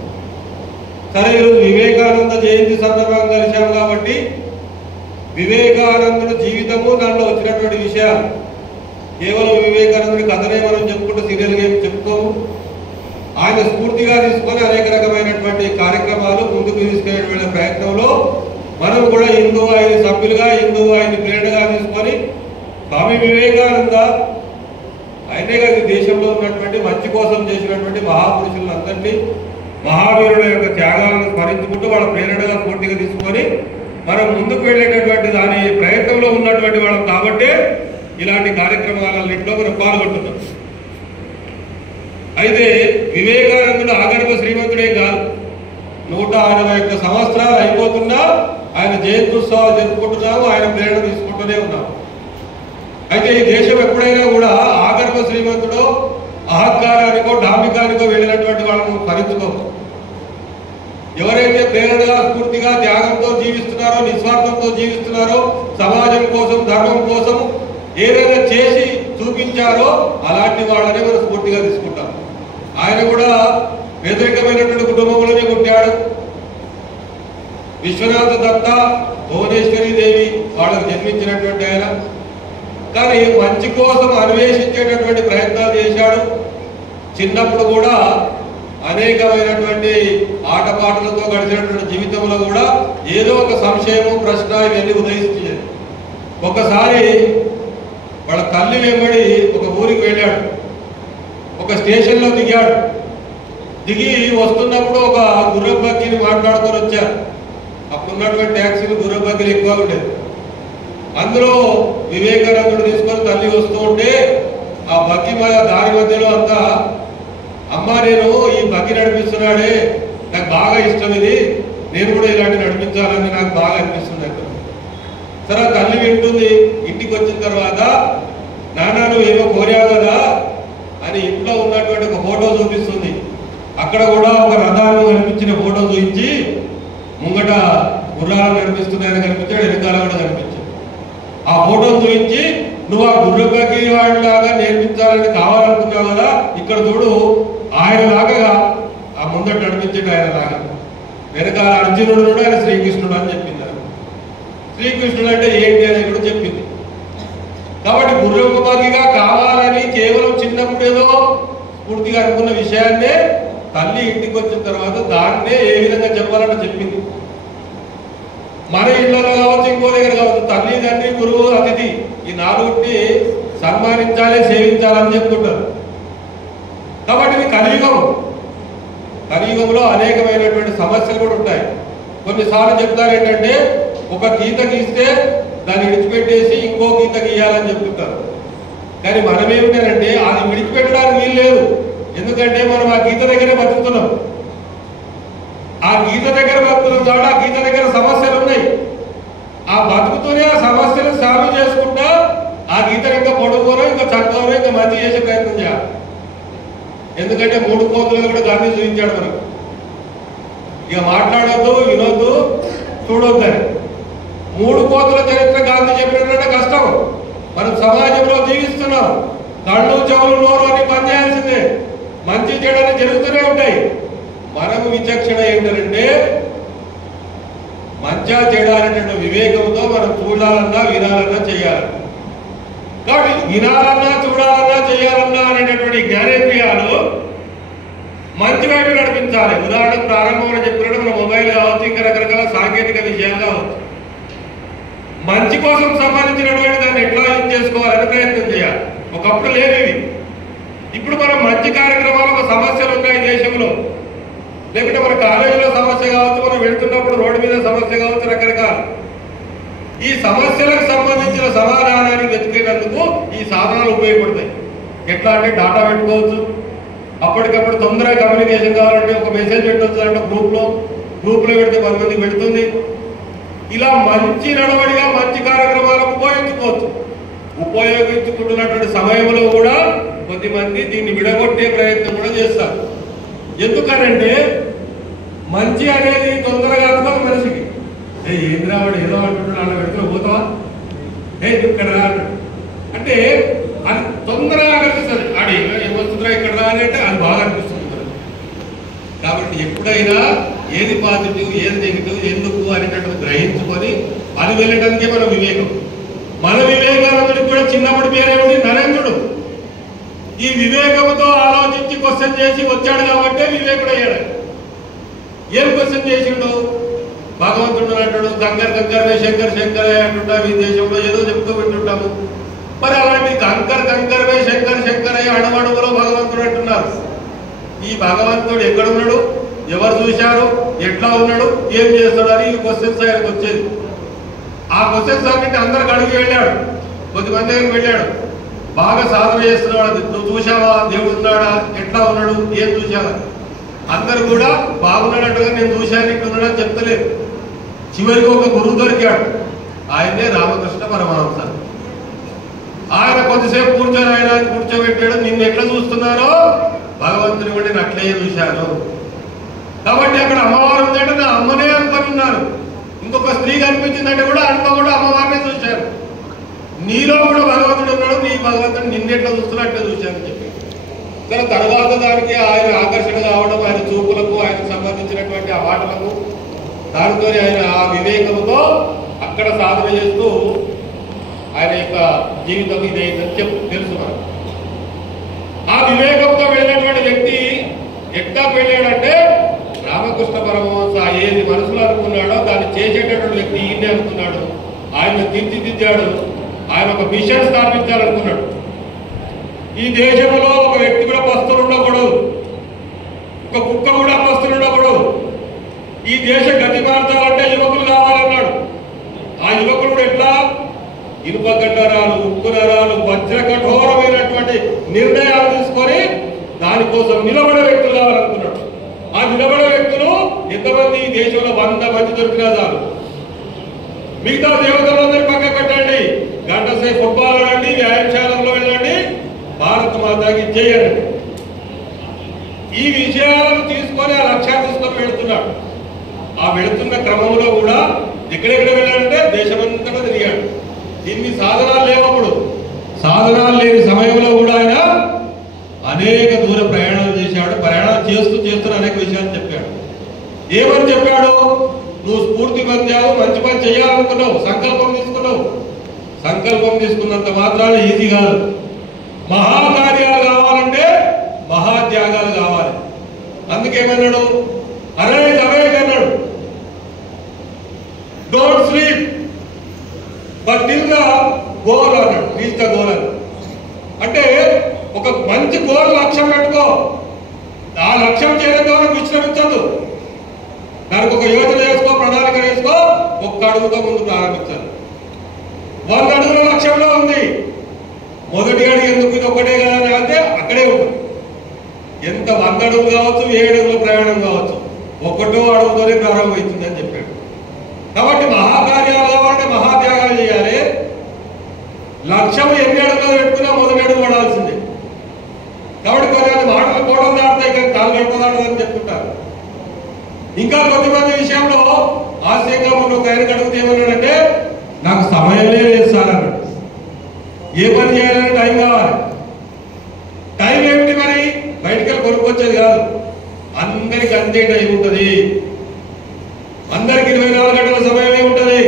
సరే, ఈరోజు వివేకానంద జయంతి సందర్భంగా కలిశాం కాబట్టి వివేకానందుడి జీవితము, దాంట్లో వచ్చినటువంటి విషయాలు కేవలం వివేకానందుడి కథనే మనం చెప్పుకుంటూ సీరియల్గా ఏమి చెప్పుకోము. ఆయన స్ఫూర్తిగా తీసుకొని అనేక రకమైనటువంటి కార్యక్రమాలు ముందుకు తీసుకెళ్లే ప్రయత్నంలో మనం కూడా హిందూ ఆయన సభ్యులుగా, హిందూ ఆయన ప్రేరణగా తీసుకొని స్వామి వివేకానంద ఆయనే కాదు దేశంలో ఉన్నటువంటి మంచి కోసం చేసినటువంటి మహాపురుషులందరినీ, మహావీరుల యొక్క త్యాగాలను స్మరించుకుంటూ వాళ్ళ ప్రేరణగా స్ఫూర్తిగా తీసుకొని మనం ముందుకు వెళ్ళేటటువంటి దాని ప్రయత్నంలో ఉన్నటువంటి వాళ్ళం కాబట్టి ఇలాంటి కార్యక్రమాలన్నింటిలో మనం పాల్గొంటున్నాం. అయితే వివేకానందుడు ఆగర్భ శ్రీమంతుడే కాదు. 161 సంవత్సరాలు అయిపోతున్నా ఆయన జయంత్యుత్సవాలు జరుపుకుంటున్నాము, ఆయన ప్రేరణ తీసుకుంటూనే ఉన్నాము. అయితే ఈ దేశం ఎప్పుడైనా కూడా ఆగర్భ శ్రీమంతుడో అహంకారానికో డాంబికానికో వెళ్ళినటువంటి వాళ్ళను స్మరించుకోము. ఎవరైతే ప్రేరణగా స్ఫూర్తిగా త్యాగంతో జీవిస్తున్నారో, నిస్వార్థంతో జీవిస్తున్నారో, సమాజం కోసం ధర్మం కోసం ఏదైనా చేసి చూపించారో అలాంటి వాళ్ళనే మనం స్ఫూర్తిగా తీసుకుంటాం. ఆయన కూడా వ్యతిరేకమైనటువంటి కుటుంబంలోనే పుట్టాడు. విశ్వనాథ దత్త, భువనేశ్వరి దేవి వాళ్ళకు జన్మించినటువంటి ఆయన. కానీ మంచి కోసం అన్వేషించేటటువంటి ప్రయత్నాలు చేశాడు. చిన్నప్పుడు కూడా అనేకమైనటువంటి ఆటపాటలతో గడిచినటువంటి జీవితంలో కూడా ఏదో ఒక సంశయము, ప్రశ్న ఇవన్నీ ఉదయిస్తాయి. ఒకసారి వాళ్ళ తల్లి వెంబడి ఒక ఊరికి వెళ్ళాడు. ఒక స్టేషన్లో దిగాడు. దిగి వస్తున్నప్పుడు ఒక గుర్రబగ్గిని మాట్లాడుకొని వచ్చారు. అప్పుడు ఉన్నటువంటి ట్యాక్సీలు గుర్రబగ్గిలు ఎక్కువ ఉండేది. అందులో వివేకానందుడు తీసుకొని తల్లి వస్తూ ఉంటే ఆ బగ్గి దారి మధ్యలో అంతా, అమ్మ నేను ఈ బగ్గి నడిపిస్తున్నాడే, నాకు బాగా ఇష్టం, ఇది నేను కూడా ఇలాంటి నడిపించాలని నాకు బాగా అనిపిస్తుంది అంట. సరే తల్లి వింటుంది. ఇంటికి వచ్చిన తర్వాత నాన్న నువ్వు ఏమో కోరావు కదా అని ఇంట్లో ఉన్నటువంటి ఒక ఫోటో చూపిస్తుంది. అక్కడ కూడా ఒక రథాన్ని కనిపించిన ఫోటో చూపించి ముంగట గుర్రాలు కనిపిస్తున్నాయని కనిపించాడు, వెనకాల కూడా కనిపించాడు. ఆ ఫోటో చూపించి నువ్వు ఆ గుర్రబగ్గి వాడిలాగా నేర్పించాలని కావాలనుకున్నావు కదా, ఇక్కడ చూడు ఆయనలాగా ఆ ముందట నడిపించాడు, ఆయనలాగా. వెనకాల అర్జునుడు కూడా ఆయన శ్రీకృష్ణుడు అని చెప్పింది. శ్రీకృష్ణుడు అంటే ఏంటి అని కూడా చెప్పింది. కాబట్టి గుర్రబగ్గిగా కావాలని కేవలం చిన్నప్పుడు ఏదో పూర్తిగా అనుకున్న విషయాన్నే తల్లి ఇంటికి వచ్చిన తర్వాత దాన్నే ఏ విధంగా చెప్పాలని చెప్పింది. మన ఇళ్లలో కావచ్చు, ఇంకో దగ్గర కావచ్చు, తల్లి, తండ్రి, గురువు, అతిథి ఈ నాలుగుని సన్మానించాలి, సేవించాలని చెప్తుంటారు. కాబట్టి ఇది కలియుగం. కలియుగంలో అనేకమైనటువంటి సమస్యలు కూడా ఉంటాయి. కొన్నిసార్లు చెప్తారు ఏంటంటే ఒక గీత గీస్తే దాన్ని విడిచిపెట్టేసి ఇంకో గీత గీయాలని చెప్తుంటారు. కానీ మనం ఏమిటంటే అది విడిచిపెట్టడానికి వీలు లేదు. ఎందుకంటే మనం ఆ గీత దగ్గరే బతుకుతున్నాం. ఆ గీత దగ్గర బతుకుతున్నాం కాబట్టి ఆ గీత దగ్గర సమస్యలు ఉన్నాయి. ఆ బతుకుతూనే ఆ సమస్యలు సాల్వ్ చేసుకుంటా ఆ గీతను ఇంకా పొడుగునో ఇంకా చక్కవనో ఇంకా మంచి చేసే ప్రయత్నం చేయాలి. ఎందుకంటే 3 కోతులు కూడా గాంధీ చూపించాడు మనకు. ఇక మాట్లాడొద్దు, వినొద్దు, చూడొద్దని. 3 కోతుల చరిత్ర గాంధీ చెప్పినట్టే కష్టం. మనం సమాజంలో జీవిస్తున్నాం. కళ్ళు చెవులు నోరు అని పనిచేయాల్సిందే. మంచి చెడని జరుగుతూనే ఉంటాయి. మనకు విచక్షణ ఏంటంటే మంచిగా చెడ అనేటువంటి వివేకంతో మనం చూడాలన్నా వినాలన్నా చేయాలి. కాబట్టి వినాలన్నా చూడాలన్నా చేయాలన్నా అనేటటువంటి జ్ఞానేంద్రియాలు మంచి వైపు నడిపించాలి. ఉదాహరణకు ప్రారంభంలో చెప్పినట్టు మన మొబైల్ కావచ్చు, ఇంకా రకరకాల సాంకేతిక విషయాలు కావచ్చు. మంచి కోసం సంబంధించినటువంటి దాన్ని ఎట్లా యూజ్ చేసుకోవాలని ప్రయత్నం చేయాలి. ఒకప్పుడు లేదు ఇది. ఇప్పుడు మనం మంచి కార్యక్రమాలు, ఒక సమస్యలు ఉన్నాయి దేశంలో, లేకుంటే మన కాలేజీలో సమస్య కావచ్చు, మనం వెళుతున్నప్పుడు రోడ్డు మీద సమస్య కావచ్చు, రకరకాల ఈ సమస్యలకు సంబంధించిన సమాధానాన్ని వెతికేందుకు ఈ సాధనాలు ఉపయోగపడతాయి. ఎట్లా అంటే డాటా పెట్టుకోవచ్చు, అప్పటికప్పుడు తొందరగా కమ్యూనికేషన్ కావాలంటే ఒక మెసేజ్ పెట్టవచ్చు, అంటే గ్రూప్లో పెడితే 10 మందికి పెడుతుంది. ఇలా మంచి నడవడిగా మంచి కార్యక్రమాలకు ఉపయోగించుకుంటున్నటువంటి సమయంలో కూడా కొద్దిమంది దీన్ని విడగొట్టే ప్రయత్నం కూడా చేస్తారు. ఎందుకనంటే మంచి అనేది తొందరగా అనుకోదు మనిషికి. ఏంద్రా వాడు ఏదో అంటున్నాడు, అలా పెడుతున్నా పోతావా, ఇక్కడ రా అంటే అది తొందరగా అనిపిస్తుంది. ఆడ ఏమొస్తుందా ఇక్కడ రా అంటే అది బాగా అనిపిస్తుంది. కాబట్టి ఎప్పుడైనా ఏది పాజిటివ్, ఏది నెగిటివ్, ఎందుకు అనేటటువంటి గ్రహించుకొని అది వెళ్ళడానికే మన వివేకం. మన వివేకానందుడికి కూడా చిన్నప్పటి పేరేమిటి, నరేంద్రుడు. ఈ వివేకంతో ఆలోచించి క్వశ్చన్ చేసి వచ్చాడు కాబట్టి వివేకుడు అయ్యాడు. ఏం క్వశ్చన్ చేసిండు? భగవంతుడు అంటాడు, కంకర్ శంకర్ అంటుంటాం. ఈ దేశంలో ఏదో చెప్తూ వింటుంటాము. మరి అలాంటి కంకర్ శంకర్ అణువణువులో భగవంతుడు అంటున్నారు. ఈ భగవంతుడు ఎక్కడున్నాడు, ఎవరు చూశారు, ఎట్లా ఉన్నాడు, ఏం చేస్తాడు అని ఈ క్వశ్చన్స్ ఆయనకు వచ్చేది. ఆ క్వశ్చన్స్ అన్నింటి అందరికి అడిగి వెళ్ళాడు. కొద్దిమంది దగ్గరికి వెళ్ళాడు, బాగా సాధన చేస్తున్నాడు, నువ్వు చూసావా, దేవుడు ఉన్నాడా, ఎట్లా ఉన్నాడు, ఏం చూసావా? అందరు కూడా బాగున్నాడట్టుగా నేను చూశాను, ఇట్లున్నాడని చెప్తలేదు. చివరికి ఒక గురువు దొరికాడు, ఆయనే రామకృష్ణ పరమహంస. ఆయన కొద్దిసేపు కూర్చోబెట్టాడు. నిన్ను ఎట్లా చూస్తున్నారో భగవంతుని కూడా నేను అట్లే చూశాను. కాబట్టి అక్కడ అమ్మవారు ఉందంటే నా అమ్మనే అనుకున్నాను. ఇంకొక స్త్రీ కనిపించిందంటే కూడా అమ్మ కూడా అమ్మవారినే చూశాను. నీలో కూడా భగవంతుడు ఉన్నాడు, నీ భగవంతుడు నిన్నెట్లా చూస్తున్నట్టే చూశాను చెప్పి. కానీ తర్వాత దానికి ఆయన ఆకర్షణ కావడం, ఆయన చూపులకు, ఆయనకు సంబంధించినటువంటి ఆ మాటలకు, దానితో ఆయన ఆ వివేకంతో అక్కడ సాధన చేస్తూ ఆయన యొక్క జీవితం ఇదేంటని తెలుసు మనకు. ఆ వివేకంతో వెళ్ళినటువంటి వ్యక్తి ఎట్లా వెళ్ళాడంటే రామకృష్ణ పరమహంస ఏది మనసులో అనుకున్నాడో దాన్ని చేసేటటువంటి వ్యక్తి ఈయనే అనుకున్నాడు. ఆయన తీర్చిదిద్దాడు. ఆయన ఒక మిషన్ స్థాపించాలనుకున్నాడు. ఈ దేశంలో ఒక వ్యక్తి కూడా పస్తులు ఉండకూడదు, ఒక కుక్క కూడా పస్తులు ఉండకూడదు. ఈ దేశ గతి మార్చాలంటే యువకులు కావాలన్నాడు. ఆ యువకులు కూడా ఎట్లా, ఇనుప గడ్డరాలు, ఉక్కు నరాలు, వజ్ర కఠోరమైనటువంటి నిర్ణయాలు తీసుకొని దానికోసం నిలబడే వ్యక్తులు కావాలనుకున్నాడు. ఆ నిలబడే వ్యక్తులు ఎంతమంది ఈ దేశంలో 100 మంది దొరికినా చాలు. మిగతా దేవతలందరూ పక్క పెట్టండి, గంట సేపు ఫుట్బాల్ ఆడండి, వ్యాయామశాలలో వెళ్ళండి, భారత మాతాకి చేయండి. ఈ విషయాలను తీసుకొని ఆ లక్ష్యాన్ని తీసుకొని వెళుతున్నాడు. ఆ వెళుతున్న క్రమంలో కూడా ఎక్కడెక్కడ వెళ్ళాడంటే దేశమంతటా తిరిగాడు. ఇన్ని సాధనాలు లేవప్పుడు, సాధనాలు లేని సమయంలో కూడా ఆయన అనేక దూర ప్రయాణాలు చేశాడు. ప్రయాణాలు చేస్తూ అనేక విషయాలు చెప్పాడు. ఏమని చెప్పాడు? నువ్వు స్ఫూర్తి పొందావు, మంచి పని చేయాలనుకున్నావు, సంకల్పం తీసుకున్నావు. సంకల్పం తీసుకున్నంత మాత్రాన ఈజీ కాదు. మహాకార్యాలు కావాలంటే మహాత్యాగాలు కావాలి. అందుకేమన్నాడు? అరే అన్నాడు, don't sleep but till the goal అన్నాడు. రీచ్ ద గోల్ అన్నాడు. అంటే ఒక మంచి గోల్ లక్ష్యం పెట్టుకో, ఆ లక్ష్యం చేయడం ద్వారా విశ్రమించదు. దానికి ఒక యోచన చేసుకో, ప్రణాళిక చేసుకో, ఒక్క అడుగుతో ముందు ప్రారంభించాలి. 100 అడుగుల లక్ష్యంలో ఉంది, మొదటి అడుగు ఎందుకు ఇది ఒక్కటే కదా అంటే అక్కడే ఉంటుంది. ఎంత 100 అడుగులు కావచ్చు, 7 అడుగుల ప్రయాణం కావచ్చు, ఒకటో అడుగుతోనే ప్రారంభమవుతుంది అని చెప్పాడు. కాబట్టి మహాకార్యాలు కావాలంటే మహాత్యాగాలు చేయాలి. లక్ష్యం ఎన్ని అడుగులు పెట్టుకున్నా మొదటి అడుగు పడాల్సిందే. కాబట్టి కొన్ని మాటలు మాటలు కోటలు దాటుతాయి కానీ కాలు గడపదాడదని చెప్తుంటారు. ఇంకా కొద్దిమంది విషయంలో హాస్యంగా ఉన్న ఒక ఆయన అడిగితే ఏమన్నాడంటే నాకు సమయమే లేదు సార్ అన్నాడు. ఏ పని చేయాలని టైం కావాలి. టైం ఏమిటి మరి? బయటికి వెళ్ళి కొనుక్కొచ్చేది కాదు, అందరికి అంతే టైం ఉంటుంది. అందరికి 24 గంటల సమయమే ఉంటుంది.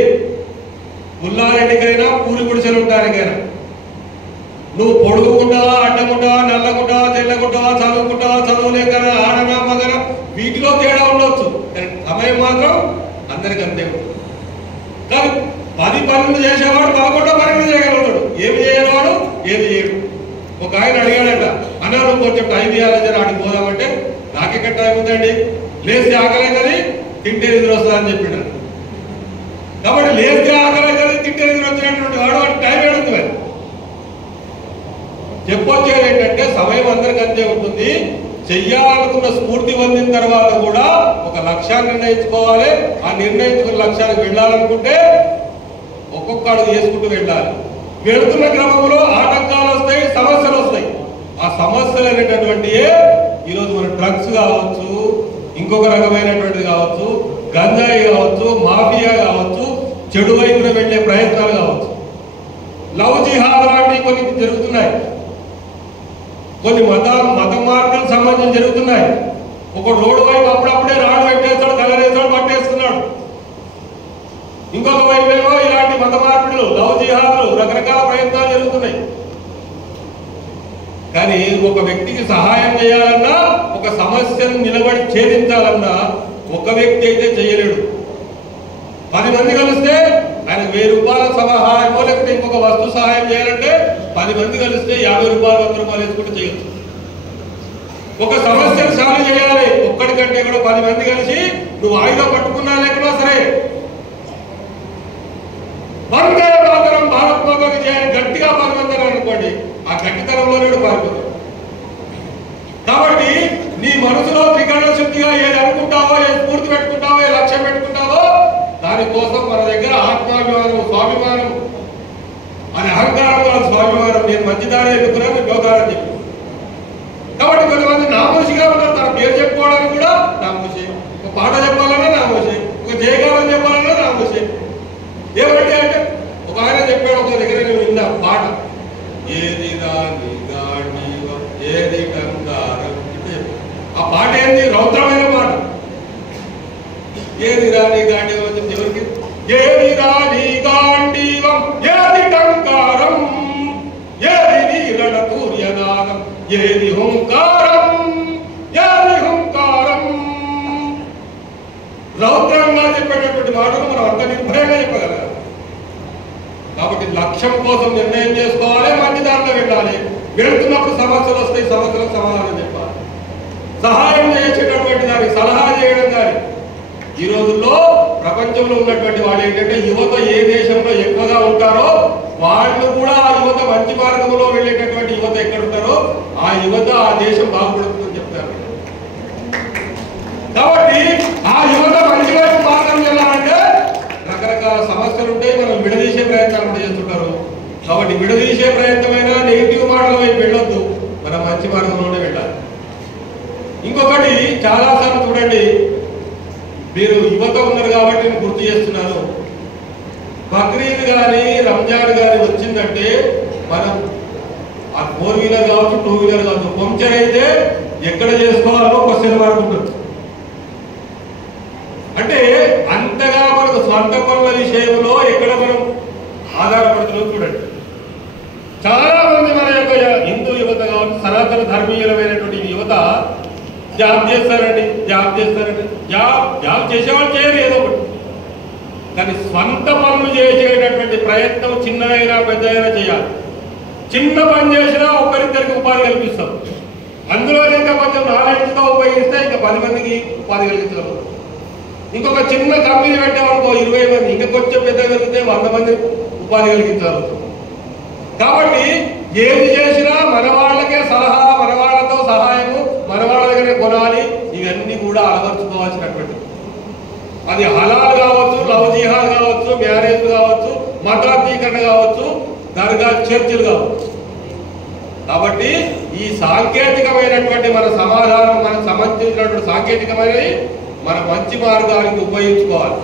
పుల్లారెడ్డికైనా పూరి గుడిసెలు ఉంటానికైనా నువ్వు పొడుగుకుంటావా, అడ్డకుంటావా, నల్లకుంటావా, తెల్లకుంటావా, చదువుకుంటావా, చదువులేకనా, ఆడనా, మగనా, వీటిలో తేడా ఉండొచ్చు. సమయం మాత్రం అందరికి అంతే ఉంటుంది. కానీ 10 పనులు చేసేవాడు 11 పనులు చేయగలుగుతాడు. ఏమి చేయగలవాడు, ఏది చేయడు. ఒక ఆయన అడిగాడట, అన్న నువ్వు కొంచెం టైం ఇవ్వాలని ఆడికి పోదామంటే నాకెక్కడ టైం ఉందండి, లేచి ఆకలే కానీ తింటే నిద్ర వస్తుందని చెప్పినాడు. కాబట్టి లేచి ఆకలే కానీ తింటే నిద్ర వచ్చినటువంటి వాడు టైం ఏడుంది. మరి చెప్పొచ్చేది ఏంటంటే సమయం అందరికి అంతే ఉంటుంది. చెయ్యాలనుకున్న స్ఫూర్తి పొందిన తర్వాత కూడా ఒక లక్ష్యాన్ని నిర్ణయించుకోవాలి. ఆ నిర్ణయించుకున్న లక్ష్యానికి వెళ్ళాలనుకుంటే ఒక్కొక్క అడుగు చేసుకుంటూ వెళ్ళాలి. వెళుతున్న క్రమంలో ఆటంకాలు వస్తాయి, సమస్యలు వస్తాయి. ఆ సమస్యలు అనేటటువంటి ఈరోజు మన డ్రగ్స్ కావచ్చు, ఇంకొక రకమైనటువంటిది కావచ్చు, గంజాయి కావచ్చు, మాఫియా కావచ్చు, చెడు వైపున వెళ్ళే ప్రయత్నాలు కావచ్చు, లవ్ జిహాద్ లాంటివి కొన్ని జరుగుతున్నాయి. కొన్ని మత మార్పులకు సంబంధించి జరుగుతున్నాయి. ఒక రోడ్డు వైపు అప్పుడప్పుడే రాడు పెట్టేస్తాడు, కలరేస్తాడు, పట్టేస్తున్నాడు. ఇంకొక వైపు ఏమో ఇలాంటి మత మార్పులు, లవ్ జిహాదులు, రకరకాల ప్రయత్నాలు జరుగుతున్నాయి. కానీ ఒక వ్యక్తికి సహాయం చేయాలన్నా, ఒక సమస్యను నిలబడి ఛేదించాలన్నా ఒక వ్యక్తి అయితే చేయలేడు. 10 మంది కలిస్తే ఆయన 1000 రూపాయల సహాయమో లేకపోతే ఇంకొక వస్తు సహాయం చేయాలంటే 10 మంది కలిస్తే 50 రూపాయలు 100 రూపాయలు వేసుకుంటూ చేయొచ్చు. ఒక సమస్యను సాల్వ్ చేయాలి ఒక్కడికంటే కూడా 10 మంది కలిసి నువ్వు ఆయుధం పట్టుకున్నా లేకున్నా సరే వందే మాతరం భారత్ మాతకి చేయాలి గట్టిగా 10 మంది అనుకోండి, ఆ గట్టితనంలోనే పారిపోతాడు. కాబట్టి నీ మనసులో త్రికరణ శుద్ధిగా ఏది అనుకుంటావో, ఏ స్ఫూర్తి పెట్టుకుంటావో, ఏ లక్ష్యం పెట్టుకుంటావో దానికోసం మన దగ్గర ఆత్మాభిమానం, స్వాభిమానం అనే అహంకారం కాదు, స్వాభిమానం. నేను మంచిదారి ఎన్నుకున్నాను, యోగాలని చెప్పి. కాబట్టి కొంతమంది నామోషిగా ఉన్నారు. తన పేరు చెప్పుకోవడానికి కూడా నామోషి, ఒక పాట చెప్పాలన్నా నామోషి, ఒక జయగానం చెప్పాలన్నా నామోషి. ఏమంటే అంటే ఒక ఆయన చెప్పాడు, ఒక దగ్గర నేను విన్నా పాట, ఏది రాని ఏది కంగారం. ఆ పాట ఏంది? రౌద్రమైన పాట. ఏది రాని గాంధీవం వచ్చింది ఎవరికి? ఏది రాని గాంధీవం ఏది కంకారం, ఏది నీరణ సూర్యనాదం, ఏది హుంకారం, ఏది హుంకారం. రౌద్రంగా చెప్పేటటువంటి మాటలు మనం అంత నిర్భయంగా చెప్పగలగాలి. కాబట్టి లక్ష్యం కోసం నిర్ణయం చేసుకోవాలి, మంచి దాంట్లో వెళ్ళాలి. వెళ్తున్నప్పుడు సమస్యలు వస్తాయి, సమస్యలకు సమాధానం చెప్పాలి. సహాయం చేసేటటువంటి దానికి సలహా చేయడం కానీ. ఈ రోజుల్లో ప్రపంచంలో ఉన్నటువంటి వాళ్ళు ఏంటంటే యువత ఏ దేశంలో ఎక్కువగా ఉంటారో వాళ్ళు కూడా ఆ యువత మంచి మార్గంలో వెళ్ళేటటువంటి యువత ఎక్కడ ఉంటారో ఆ యువత ఆ దేశం బాగుపడుతుందని చెప్తారు. కాబట్టి ఆ యువత మంచి వైపు మార్గం వెళ్ళాలంటే రకరకాల సమస్యలు ఉంటాయి, మనం విడదీసే ప్రయత్నాలు కూడా చేస్తుంటారు. కాబట్టి విడదీసే ప్రయత్నమైనా నెగిటివ్ మాటల వైపు వెళ్ళొద్దు, మనం మంచి మార్గంలోనే వెళ్ళాలి. ఇంకొకటి చాలాసార్లు చూడండి, మీరు యువత ఉన్నారు కాబట్టి నేను గుర్తు చేస్తున్నాను. బక్రీద్ కానీ రంజాన్ కానీ వచ్చిందంటే మనం ఆ 4 వీలర్ కావచ్చు, 2 వీలర్ కావచ్చు, పంక్చర్ అయితే ఎక్కడ చేసుకోవాలో క్వశ్చన్ మార్క్ ఉంటుంది. అంటే అంతగా మనకు స్వంత పనుల విషయంలో ఎక్కడ మనం ఆధారపడుతున్నాం చూడండి. చాలా మంది మన యొక్క హిందూ యువత కావచ్చు, సనాతన ధర్మీయులమైనటువంటి యువత జాబ్ చేస్తారండి, జాబ్ చేసేవాళ్ళు చేయరు ఏదో ఒకటి. కానీ స్వంత పనులు చేసేటటువంటి ప్రయత్నం చిన్నదైనా పెద్దదైనా చేయాలి. చిన్న పని చేసినా ఒకరిద్దరికి ఉపాధి కల్పిస్తాం. అందులో ఇంకా కొంచెం నాలెడ్జ్గా ఉపయోగిస్తే ఇంకా 10 మందికి ఉపాధి కలిగించగలుగుతాం. ఇంకొక చిన్న కంపెనీ పెట్టామనుకో 20 మంది, ఇంకా కొంచెం పెద్ద కలిగితే 100 మంది ఉపాధి కలిగించగలుగుతాం. కాబట్టి ఏది చేసినా మన వాళ్ళకే సలహా, మన వాళ్ళతో సహాయము, మన వాళ్ళ దగ్గరే కొనాలి. ఇవన్నీ కూడా అలవర్చుకోవాల్సినటువంటి, అది హలాల్ కావచ్చు, లవ్ జిహాద్ కావచ్చు, మ్యారేజ్ కావచ్చు, మతాధీకరణ కావచ్చు, దర్గా చర్చిలు కావచ్చు. కాబట్టి ఈ సాంకేతికమైనటువంటి మన సమాధానం మనకు సంబంధించినటువంటి సాంకేతికమైనది మన మంచి మార్గానికి ఉపయోగించుకోవాలి.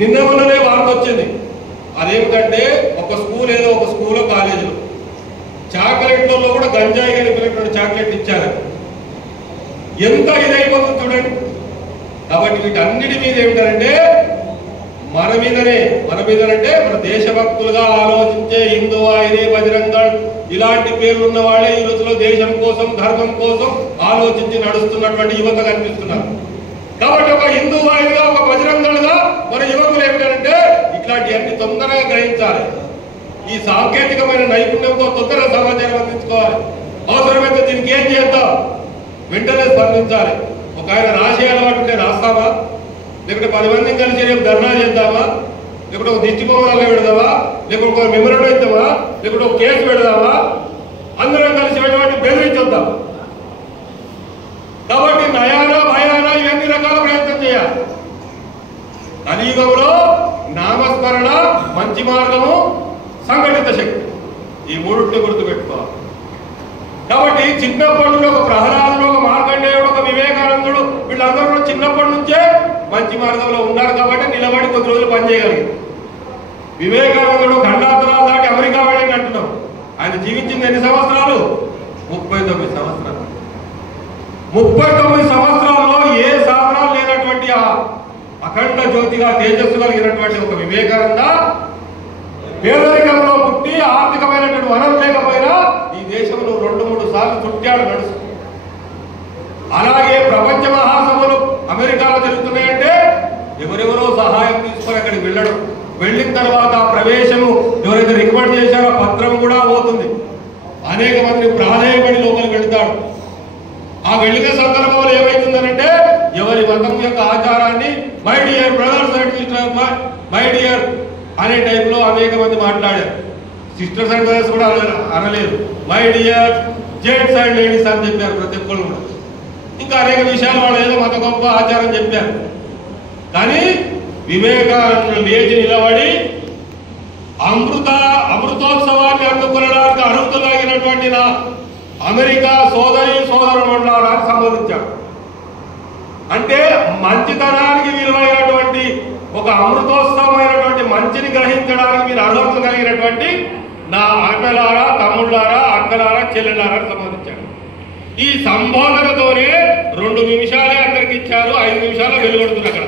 నిన్న మొన్ననే వార్త వచ్చింది. అదేమిటంటే ఒక స్కూల్ ఏదో ఒక స్కూల్లో కాలేజీలో చాక్లెట్లలో కూడా గంజాయి కలిపినటువంటి చాక్లెట్ ఇచ్చారు. ఎంత ఇదైపోతుంది చూడండి. కాబట్టి వీటన్నిటి మీద ఏమిటంటే మన మీదనంటే మన దేశభక్తులుగా ఆలోచించే హిందూ వాహిని, బజరంగ దళ్ ఇలాంటి పేర్లు ఉన్న వాళ్ళే ఈ రోజులో దేశం కోసం ధర్మం కోసం ఆలోచించి నడుస్తున్నటువంటి యువత కనిపిస్తున్నారు. కాబట్టి ఒక హిందూ వాహినిగా ఒక బజరంగ దళ్గా మన యువకులు ఏమిటంటే ఇట్లాంటివన్నీ తొందరగా గ్రహించాలి. ఈ సాంకేతికమైన నైపుణ్యంతో తొందరగా సమాచారం అందించుకోవాలి. అవసరమైతే దీనికి ఏం చేద్దాం వెంటనే స్పందించాలి. ఒక ఆయన రాసే అలవాటు ఉంటే రాస్తామా, లేకుంటే 10 మందిని కలిసి రేపు ధర్నా చేద్దామా, లేకుంటే ఒక దిష్టి బొమ్మలో పెడదామా, లేకుంటే ఒక మెమోరాండం ఇద్దామా, లేకుంటే ఒక కేసు పెడదామా, అందరం కలిసి వెళ్ళి బెదిరించొద్దాం. కాబట్టి నయానా భయానా ఇవన్నీ రకాల ప్రయత్నం చేయాలి. కలియుగంలో నామస్మరణ, మంచి మార్గము, సంఘటిత శక్తి, ఈ మూడుని గుర్తుపెట్టుకోవాలి. కాబట్టి చిన్నప్పటి నుండి ఒక ప్రహ్లాదుడు, ఒక మార్కండేయుడు, ఒక వివేకానందుడు వీళ్ళందరూ చిన్నప్పటి నుంచే మంచి మార్గంలో ఉన్నారు. కాబట్టి నిలబడి కొద్ది రోజులు పనిచేయగలిగారు. వివేకానందుడు ఖండాంతరాలు దాటి అమెరికా వెళ్ళినట్టున్నాం. ఆయన జీవించింది ఎన్ని సంవత్సరాలు? 39 సంవత్సరాలు. 39 సంవత్సరాల్లో ఏ సాధనాలు లేనటువంటి ఆ అఖండ జ్యోతిగా తేజస్సు కలిగినటువంటి ఒక వివేకానంద పేదరికంలో పుట్టి ఆర్థికమైనటువంటి వనరు లేకపోయినా ఈ దేశంలో 2-3 సార్లు చుట్టాడు నడుస్తూ. అలాగే ప్రపంచ మహాసభలు అమెరికాలో జరుగుతున్నాయంటే ఎవరెవరో సహాయం తీసుకొని అక్కడికి వెళ్ళడం, వెళ్ళిన తర్వాత ప్రవేశము ఎవరైతే రికమెండ్ చేశారో పత్రం కూడా పోతుంది. అనేక మంది ప్రాధాన్యపడి లోపలికి వెళ్తాడు. ఆ వెళ్ళిన సందర్భంలో ఏమైతుందనంటే ఎవరి మతం యొక్క ఆచారాన్ని my dear brothers and my dear అనే టైంలో అనేక మంది మాట్లాడారు. సిస్టర్స్ అండ్ బ్రదర్స్ కూడా అనలేదు, my dear gents and ladies అని చెప్పారు ప్రతి ఒక్కరు కూడా. ఇంకా అనేక విషయాలు వాళ్ళు ఏదో మత గొప్ప ఆచారం చెప్పారు. కానీ వివేకానందుడు లేచి నిలబడి అమృతోత్సవాన్ని అందుకునడానికి అర్హతలాగినటువంటి నా అమెరికా సోదరు మండలానికి సంబంధించాడు. అంటే మంచితనానికి విలువైనటువంటి ఒక అమృతోత్సవమైనటువంటి మంచిని గ్రహించడానికి మీరు అర్హత కలిగినటువంటి నా అన్నలారా, తమ్ముళ్ళారా, అక్కలారా, చెల్లెలారా సంబంధించాడు. ఈ సంబోధనతోనే 2 నిమిషాలే అందరికి ఇచ్చారు. 5 నిమిషాలు వెలువడుతుంది అక్కడ.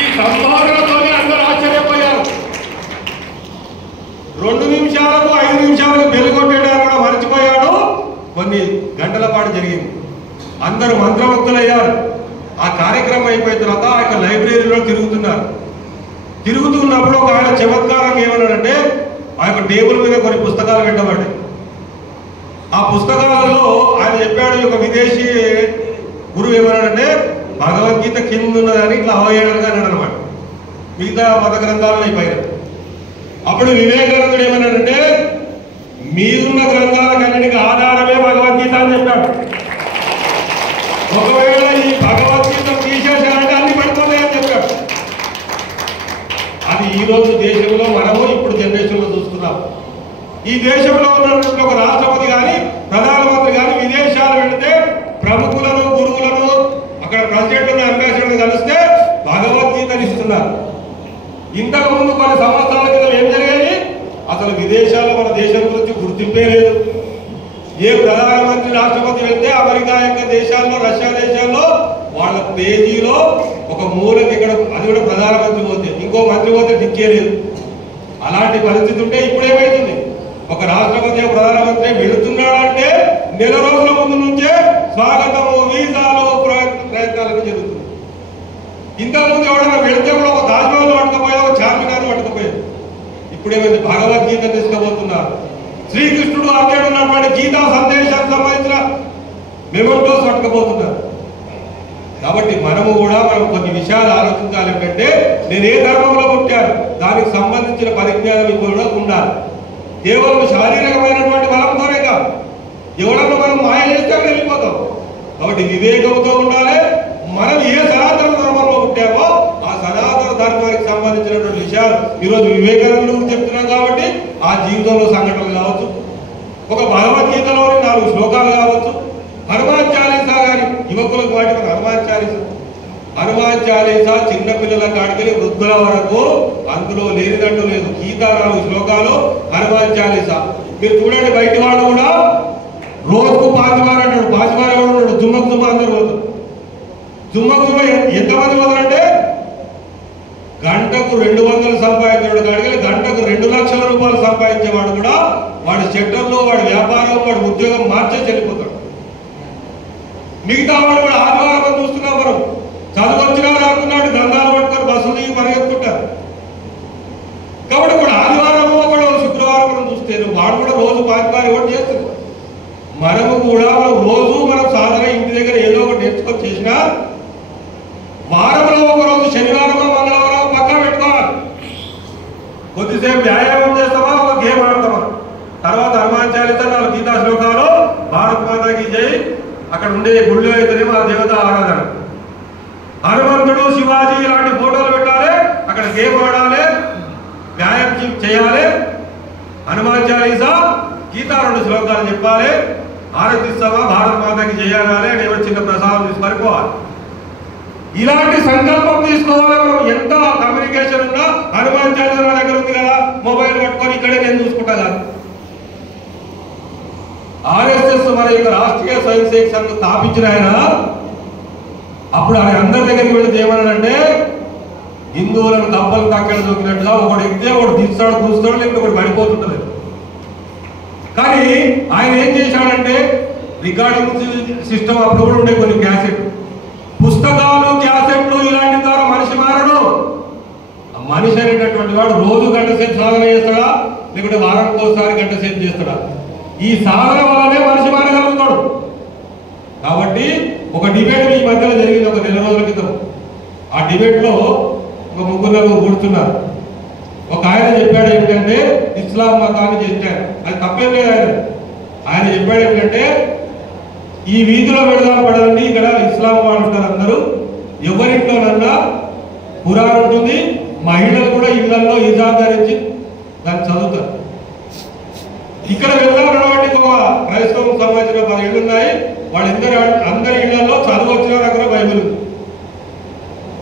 ఈ సంబోధనతోనే అందరూ ఆశ్చర్యపోయారు. 2 నిమిషాలకు 5 నిమిషాలకు వెలుగొట్టేయడానికి కూడా మర్చిపోయాడు. కొన్ని గంటల పాటు జరిగింది. అందరూ మంత్రముగ్ధులయ్యారు. ఆ కార్యక్రమం అయిపోయిన తర్వాత ఆ యొక్క లైబ్రరీలో తిరుగుతున్నారు. తిరుగుతున్నప్పుడు ఒక ఆయన చమత్కారంగా ఏమన్నాడంటే ఆ యొక్క టేబుల్ మీద కొన్ని పుస్తకాలు పెట్టబడ్డాయి. ఆ పుస్తకాలలో ఆయన చెప్పాడు, ఈ యొక్క విదేశీ గురువు ఏమన్నాడంటే భగవద్గీత కింద ఉన్నదని ఇట్లా అవయేయడానికి అన్నాడు అనమాట. మిగతా మత గ్రంథాలను అయిపోయినాయి. అప్పుడు వివేకానందుడు ఏమన్నాడంటే మీరున్న గ్రంథాలకన్నిటికీ ఆధారమే భగవద్గీత అని చెప్పాడు. ఒకవేళ ఈ భగవద్గీత తీసేశారంటే అన్ని పడిపోతాయని చెప్పాడు. అది ఈ రోజు దేశంలో మనము ఇప్పుడు జనరేషన్లో చూస్తున్నాం. ఈ దేశంలో ఉన్నటువంటి ఒక రాష్ట్రపతి కానీ ప్రధానమంత్రి కానీ విదేశాలు వెళితే ప్రముఖులను, గురువులను, అక్కడ ప్రెసిడెంట్, అంబాసిడర్ని కలిస్తే భగవద్గీతను ఇస్తున్నారు. ఇంతకు ముందు కొన్ని సంవత్సరాల క్రితం ఏం జరిగేది? అసలు విదేశాల్లో మన దేశం గురించి గుర్తింపే లేదు. ఏ ప్రధానమంత్రి, రాష్ట్రపతి వెళ్తే అమెరికా యొక్క దేశాల్లో, రష్యా దేశాల్లో వాళ్ళ పేజీలో ఒక మూలకి ఇక్కడ, అది కూడా ప్రధానమంత్రి పోతే ఇంకో మంత్రి పోతే దిక్కే లేదు. అలాంటి పరిస్థితి ఉంటే ఇప్పుడు ఏమైతుంది? ఒక రాష్ట్రపతి, ప్రధానమంత్రి వెళుతున్నాడంటే నెల రోజుల ముందు నుంచే స్వాగతము, వీసాలు, ప్రయత్నాలు జరుగుతుంది. ఇంతకుముందు ఎవరైనా వెళితే కూడా ఒక తాజ్మహల్ పట్టుకుపోయా, ఒక చార్మినార్ పట్టుకుపోయారు. ఇప్పుడేమైంది? భగవద్గీత తీసుకుపోతున్నారు. శ్రీకృష్ణుడు అక్కడ ఉన్నటువంటి గీతా సందేశానికి సంబంధించిన మెమోటోస్ పట్టుకుపోతున్నారు. కాబట్టి మనము కూడా కొన్ని విషయాలు ఆలోచించాలి. ఏంటంటే నేను ఏ ధర్మంలో పుట్టాను, దానికి సంబంధించిన పరిజ్ఞానం ఇప్పుడు ఉండాలి. కేవలం శారీరకమైనటువంటి బలంతోనే కాదు, ఎవడన్నా మనం మాయ చేస్తే వెళ్ళిపోతాం. కాబట్టి వివేకంతో ఉండాలి. మనం ఏ సనాతన ధర్మంలో పుట్టామో ఆ సనాతన ధర్మానికి సంబంధించినటువంటి విషయాలు ఈరోజు వివేకానందుడు చెప్తున్నాం. కాబట్టి ఆ ఆ జీవితంలో సంఘటనలు కావచ్చు, ఒక భగవద్గీతలోని 4 శ్లోకాలు కావచ్చు, హనుమాన్ చాలీసా కానీ యువకులకు వాటి హనుమాన్ చాలీసా చిన్నపిల్లల కాడికి వృద్ధుల వరకు అందులో లేనిదంటూ లేదు. గీతా 4 శ్లోకాలు హనుమాన్ చాలీసా. మీరు చూడండి, బయట వాళ్ళు కూడా రోజుకు 5 వారు అంటాడు, 5 వారు ఎవరు ఉన్నాడు, జుమ్మకు జుమ్మ అందరు పోతారు. జుమ్మకు జుమ్మ ఎంతమంది పోతారంటే గంటకు 200 సంపాదించాడు కాడికి గంటకు 2 లక్షల రూపాయలు సంపాదించేవాడు కూడా వాడి సెక్టర్లో వాడి వ్యాపారం వాడి ఉద్యోగం మార్చే చెల్లిపోతాడు. మిగతా వాడు కూడా ఆదివారం చూస్తున్నాం మనం, చదువొచ్చినా రాకున్నాడు దందాలు పట్టుకొని బస్సులు దిగి పరిగెత్తుంటారు. కాబట్టి కూడా ఆదివారం ఒకడు శుక్రవారం మనం చూస్తే వాడు కూడా రోజు 5 వారు ఎవరు చేస్తుంది. మనము కూడా రోజు మనం సాధారణ ఇంటి దగ్గర ఏదో ఒకటి నేర్చుకొని చేసినా వారంలో ఒక రోజు శనివారం మంగళవారం పక్కా పెట్టుకోవాలి. కొద్దిసేపు వ్యాయామం చేస్తామా, ఒక గేమ్ ఆడతామా, తర్వాత హనుమాన్ చాలీసా 4 గీతా శ్లోకాలు, భారత్ మాతాకి జై, అక్కడ ఉండే గుళ్ళో అయితేనేమో ఆ దేవత ఆరాధన, హనుమంతుడు శివాజీ ఇలాంటి ఫోటోలు పెట్టాలి, అక్కడ గేమ్ ఆడాలి, వ్యాయామం చేయాలి, హనుమాన్ చాలీసా గీతా 2 శ్లోకాలు చెప్పాలి, ఆరతిస్తామా భారత్ మాతాకి చేయాలి, నేను చిన్న ప్రసాదం తీసుకొని పోవాలి. ఇలాంటి సంకల్పం తీసుకోవాలి. మనం ఎంత కమ్యూనికేషన్ ఉన్నా హనుమాన్ చాలీసా నా దగ్గర ఉంది కదా, మొబైల్ పట్టుకొని ఇక్కడే నేను చూసుకుంటా కాదు. ఆర్ఎస్ఎస్ మన యొక్క రాష్ట్రీయ స్వయం సేవక సంఘం స్థాపించిన ఆయన అప్పుడు ఆయన అందరి దగ్గరికి వెళ్ళి ఏమన్నాడంటే, హిందువులను కప్పలు తక్కలు దొరికినట్టుగా ఒకడు ఎక్కితే ఒకడు తీస్తాడు కూస్తాడు, లేకపోతే ఒకటి పడిపోతుంటది. కానీ ఆయన ఏం చేశాడంటే రికార్డింగ్ సిస్టమ్ అప్పుడు కూడా ఉండే కొన్ని క్యాసెట్, పుస్తకాలు, క్యాసెట్లు ఇలాంటి ద్వారా మనిషి మారడు. మనిషి అనేటటువంటి వాడు రోజు గంట సేపు సాధన చేస్తాడా, లేకుంటే వారానికి ఒకసారి గంట సేపు చేస్తాడా? ఈ సాధన వల్లనే మనిషి మారగలుగుతాడు. కాబట్టి ఒక డిబేట్ ఈ మధ్యలో జరిగింది ఒక 2 రోజుల క్రితం. ఆ డిబేట్ లో ఒక 3 కూర్చున్నారు. ఒక ఆయన చెప్పాడు ఏంటంటే ఇస్లాం మతాన్ని చేశారు, అది తప్పేం లేదు. ఆయన చెప్పాడు ఏంటంటే ఈ వీధిలో పెడదాం పడండి, ఇక్కడ ఇస్లాం వాళ్ళు ఉంటారు అందరూ, ఎవరింట్లోనన్నా ఖురాన్ ఉంటుంది, మహిళలు కూడా ఇళ్లలో హిజాబ్ ధరించి దాన్ని చదువుతారు. ఇక్కడ వెళ్దామన్నటువంటి ఒక క్రైస్తవం సంబంధించిన 10 ఇళ్ళు ఉన్నాయి, అందరి ఇళ్లలో చదువు వచ్చిన దగ్గర బైబిల్ ఉంది.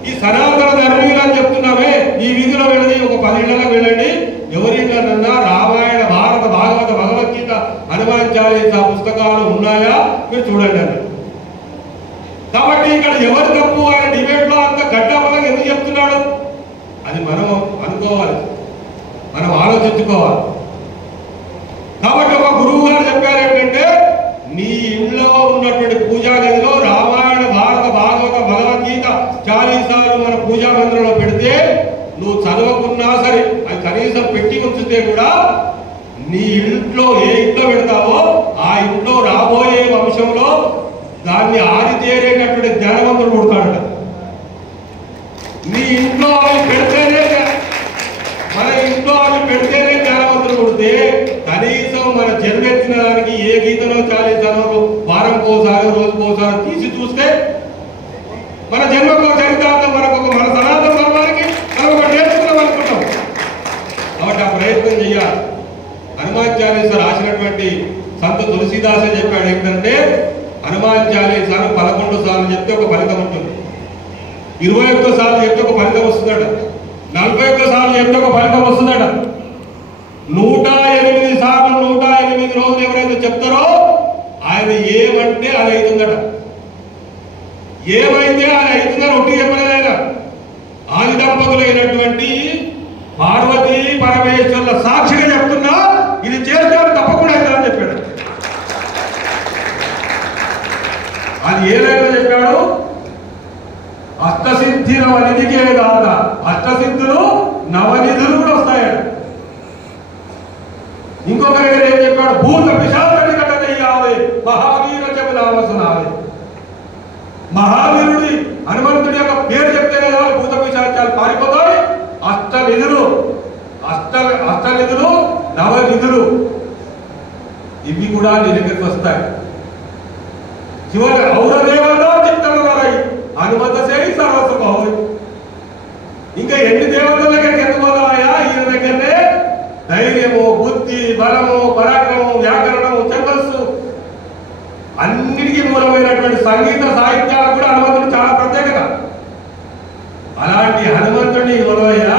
ఈ సనాతన ధర్మీయులు అని చెప్తున్నామే, ఈ వీధిలో వెళ్ళి ఒక 10 ఇళ్లలో వెళ్ళండి, ఎవరి ఇళ్లన్నా రామాయణ, భారత, భాగవత, భగవద్గీత, హనుమాన్ చాలీసా పుస్తకాలు ఉన్నాయా మీరు చూడండి అని. కాబట్టి ఇక్కడ ఎవరు తప్పు ఆయన డిబేట్ లో అంత గడ్డపల్లంగా ఎందుకు చెప్తున్నాడు, అది మనం అనుకోవాలి, మనం ఆలోచించుకోవాలి. కాబట్టి ఒక గురువు గారు చెప్పారు ఏంటంటే, నీ ఇంట్లో ఉన్నటువంటి పూజా గదిలో రామాయణ, భారత, భాగవత, భగవద్గీత, చాలీసాలు మన పూజా మందిరంలో పెడితే నువ్వు చదవకున్నా సరే అది కనీసం పెట్టి ఉంచితే కూడా నీ ఇంట్లో ఏ ఇంట్లో పెడతావో ఆ ఇంట్లో రాబోయే వంశంలో దాన్ని ఆరితేరేటటువంటి జ్ఞానవంతుడు పుడతాడట. నీ ఇంట్లో అవి పెడితేనే, మన ఇంట్లో అవి పెడితేనే జ్ఞానవంతుడు పుడితే కనీసం మన జన్మెత్తిన దానికి ఏ గీతనో చాలీసానో వారంకోసారి రోజుకోసారి తీసి చూస్తే మన జన్మకు చరితార్థం, మనకు మన సనాతన ధర్మానికి మనం ఒక నేర్చుకున్నాం అనుకుంటాం. కాబట్టి ఆ ప్రయత్నం చేయాలి. హనుమాన్ చాలీసా రాసినటువంటి సంత తులసీదాసే చెప్పాడు ఏంటంటే, హనుమాన్ చాలీసాను 11 సార్లు చెప్తే ఒక ఫలితం ఉంటుంది, 21 సార్లు చెప్తే ఒక ఫలితం వస్తుందట, 41 సార్లు చెప్తే ఒక ఫలితం వస్తుందట, 108 సార్లు 108 రోజులు ఎవరైతే చెప్తారో ఆయన ఏమంటే అది అవుతుందట. ఏమైతే అది అవుతుందని ఒట్టి చెప్పలేదు ఆయన. ఆది దంపతులైనటువంటి పార్వతీ పరమేశ్వరుల సాక్షిగా చెప్తున్నా, ఇది చేస్తాడు తప్పకుండా అవుతుందని చెప్పాడు. అది ఏదైనా చెప్పాడు, అష్టసిద్ధి నవనిధికే దాత, అష్టసిద్ధులు నవనిధులు కూడా వస్తాయట. ఇంకొక దగ్గర ఏం చెప్పాడు, భూత పిశాచాన్ని కట్ట చెయ్యాలి, మహావీర చెప్పనావసనాలి. మహావీరుడి హనుమంతుడి యొక్క పేరు చెప్తేనే కదా భూత పిశాచాలు పారిపోతాయి. అష్టనిధులు నవనిధులు ఇవి కూడా నీ దగ్గరికి వస్తాయి. చివరి ఔరదేవత చిత్తమై హనుమత సేవి సర్వస్వభావి. ఇంకా ఎన్ని దేవతల దగ్గరికి ఎందుకు పోతాయా? ఈయన దగ్గరనే ధైర్యము, బుద్ధి, బుద్ధి, బలము, పరాక్రమం, వ్యాకరణం, ఛందస్సు అన్నిటికీ మూలమైనటువంటి సంగీత సాహిత్యాలు కూడా హనుమంతుడు చాలా ప్రత్యేకత. అలాంటి హనుమంతుడిని మొదలయ్యా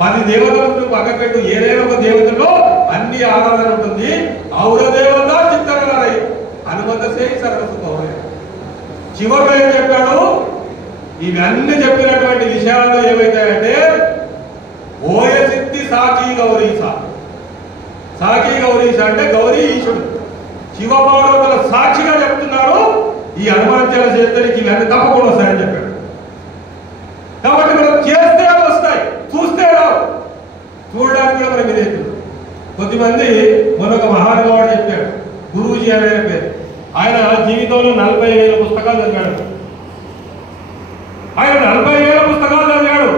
10 దేవతలను పక్కపెట్టు, ఏదైనా ఒక దేవతలో అన్ని ఆరాధన ఉంటుంది. ఔర దేవత చిత్తరై హనుమంత సేయి సర్వసు. చివరిలో ఏం చెప్పాడు? ఇవన్నీ చెప్పినటువంటి విషయాలు ఏమైతాయంటే ఓయ సిద్ధి సాకి గౌరీస. సాకి గౌరీస అంటే గౌరీ ఈశుడు, శివపార్వతుల సాక్షిగా చెప్తున్నారు. ఈ హనుమంతుల చేతులకి ఇవన్నీ తప్పకుండా వస్తాయని చెప్పాడు. కాబట్టి మనం చేస్తే వస్తాయి, చూస్తే రావు. చూడడానికి కూడా మనం ఇది. కొద్దిమంది మరొక మహానుభావుడు చెప్పాడు, గురూజీ అనే పేరు. ఆయన జీవితంలో 40,000 పుస్తకాలు చదివాడు. ఆయన 40,000 పుస్తకాలు చదివాడు.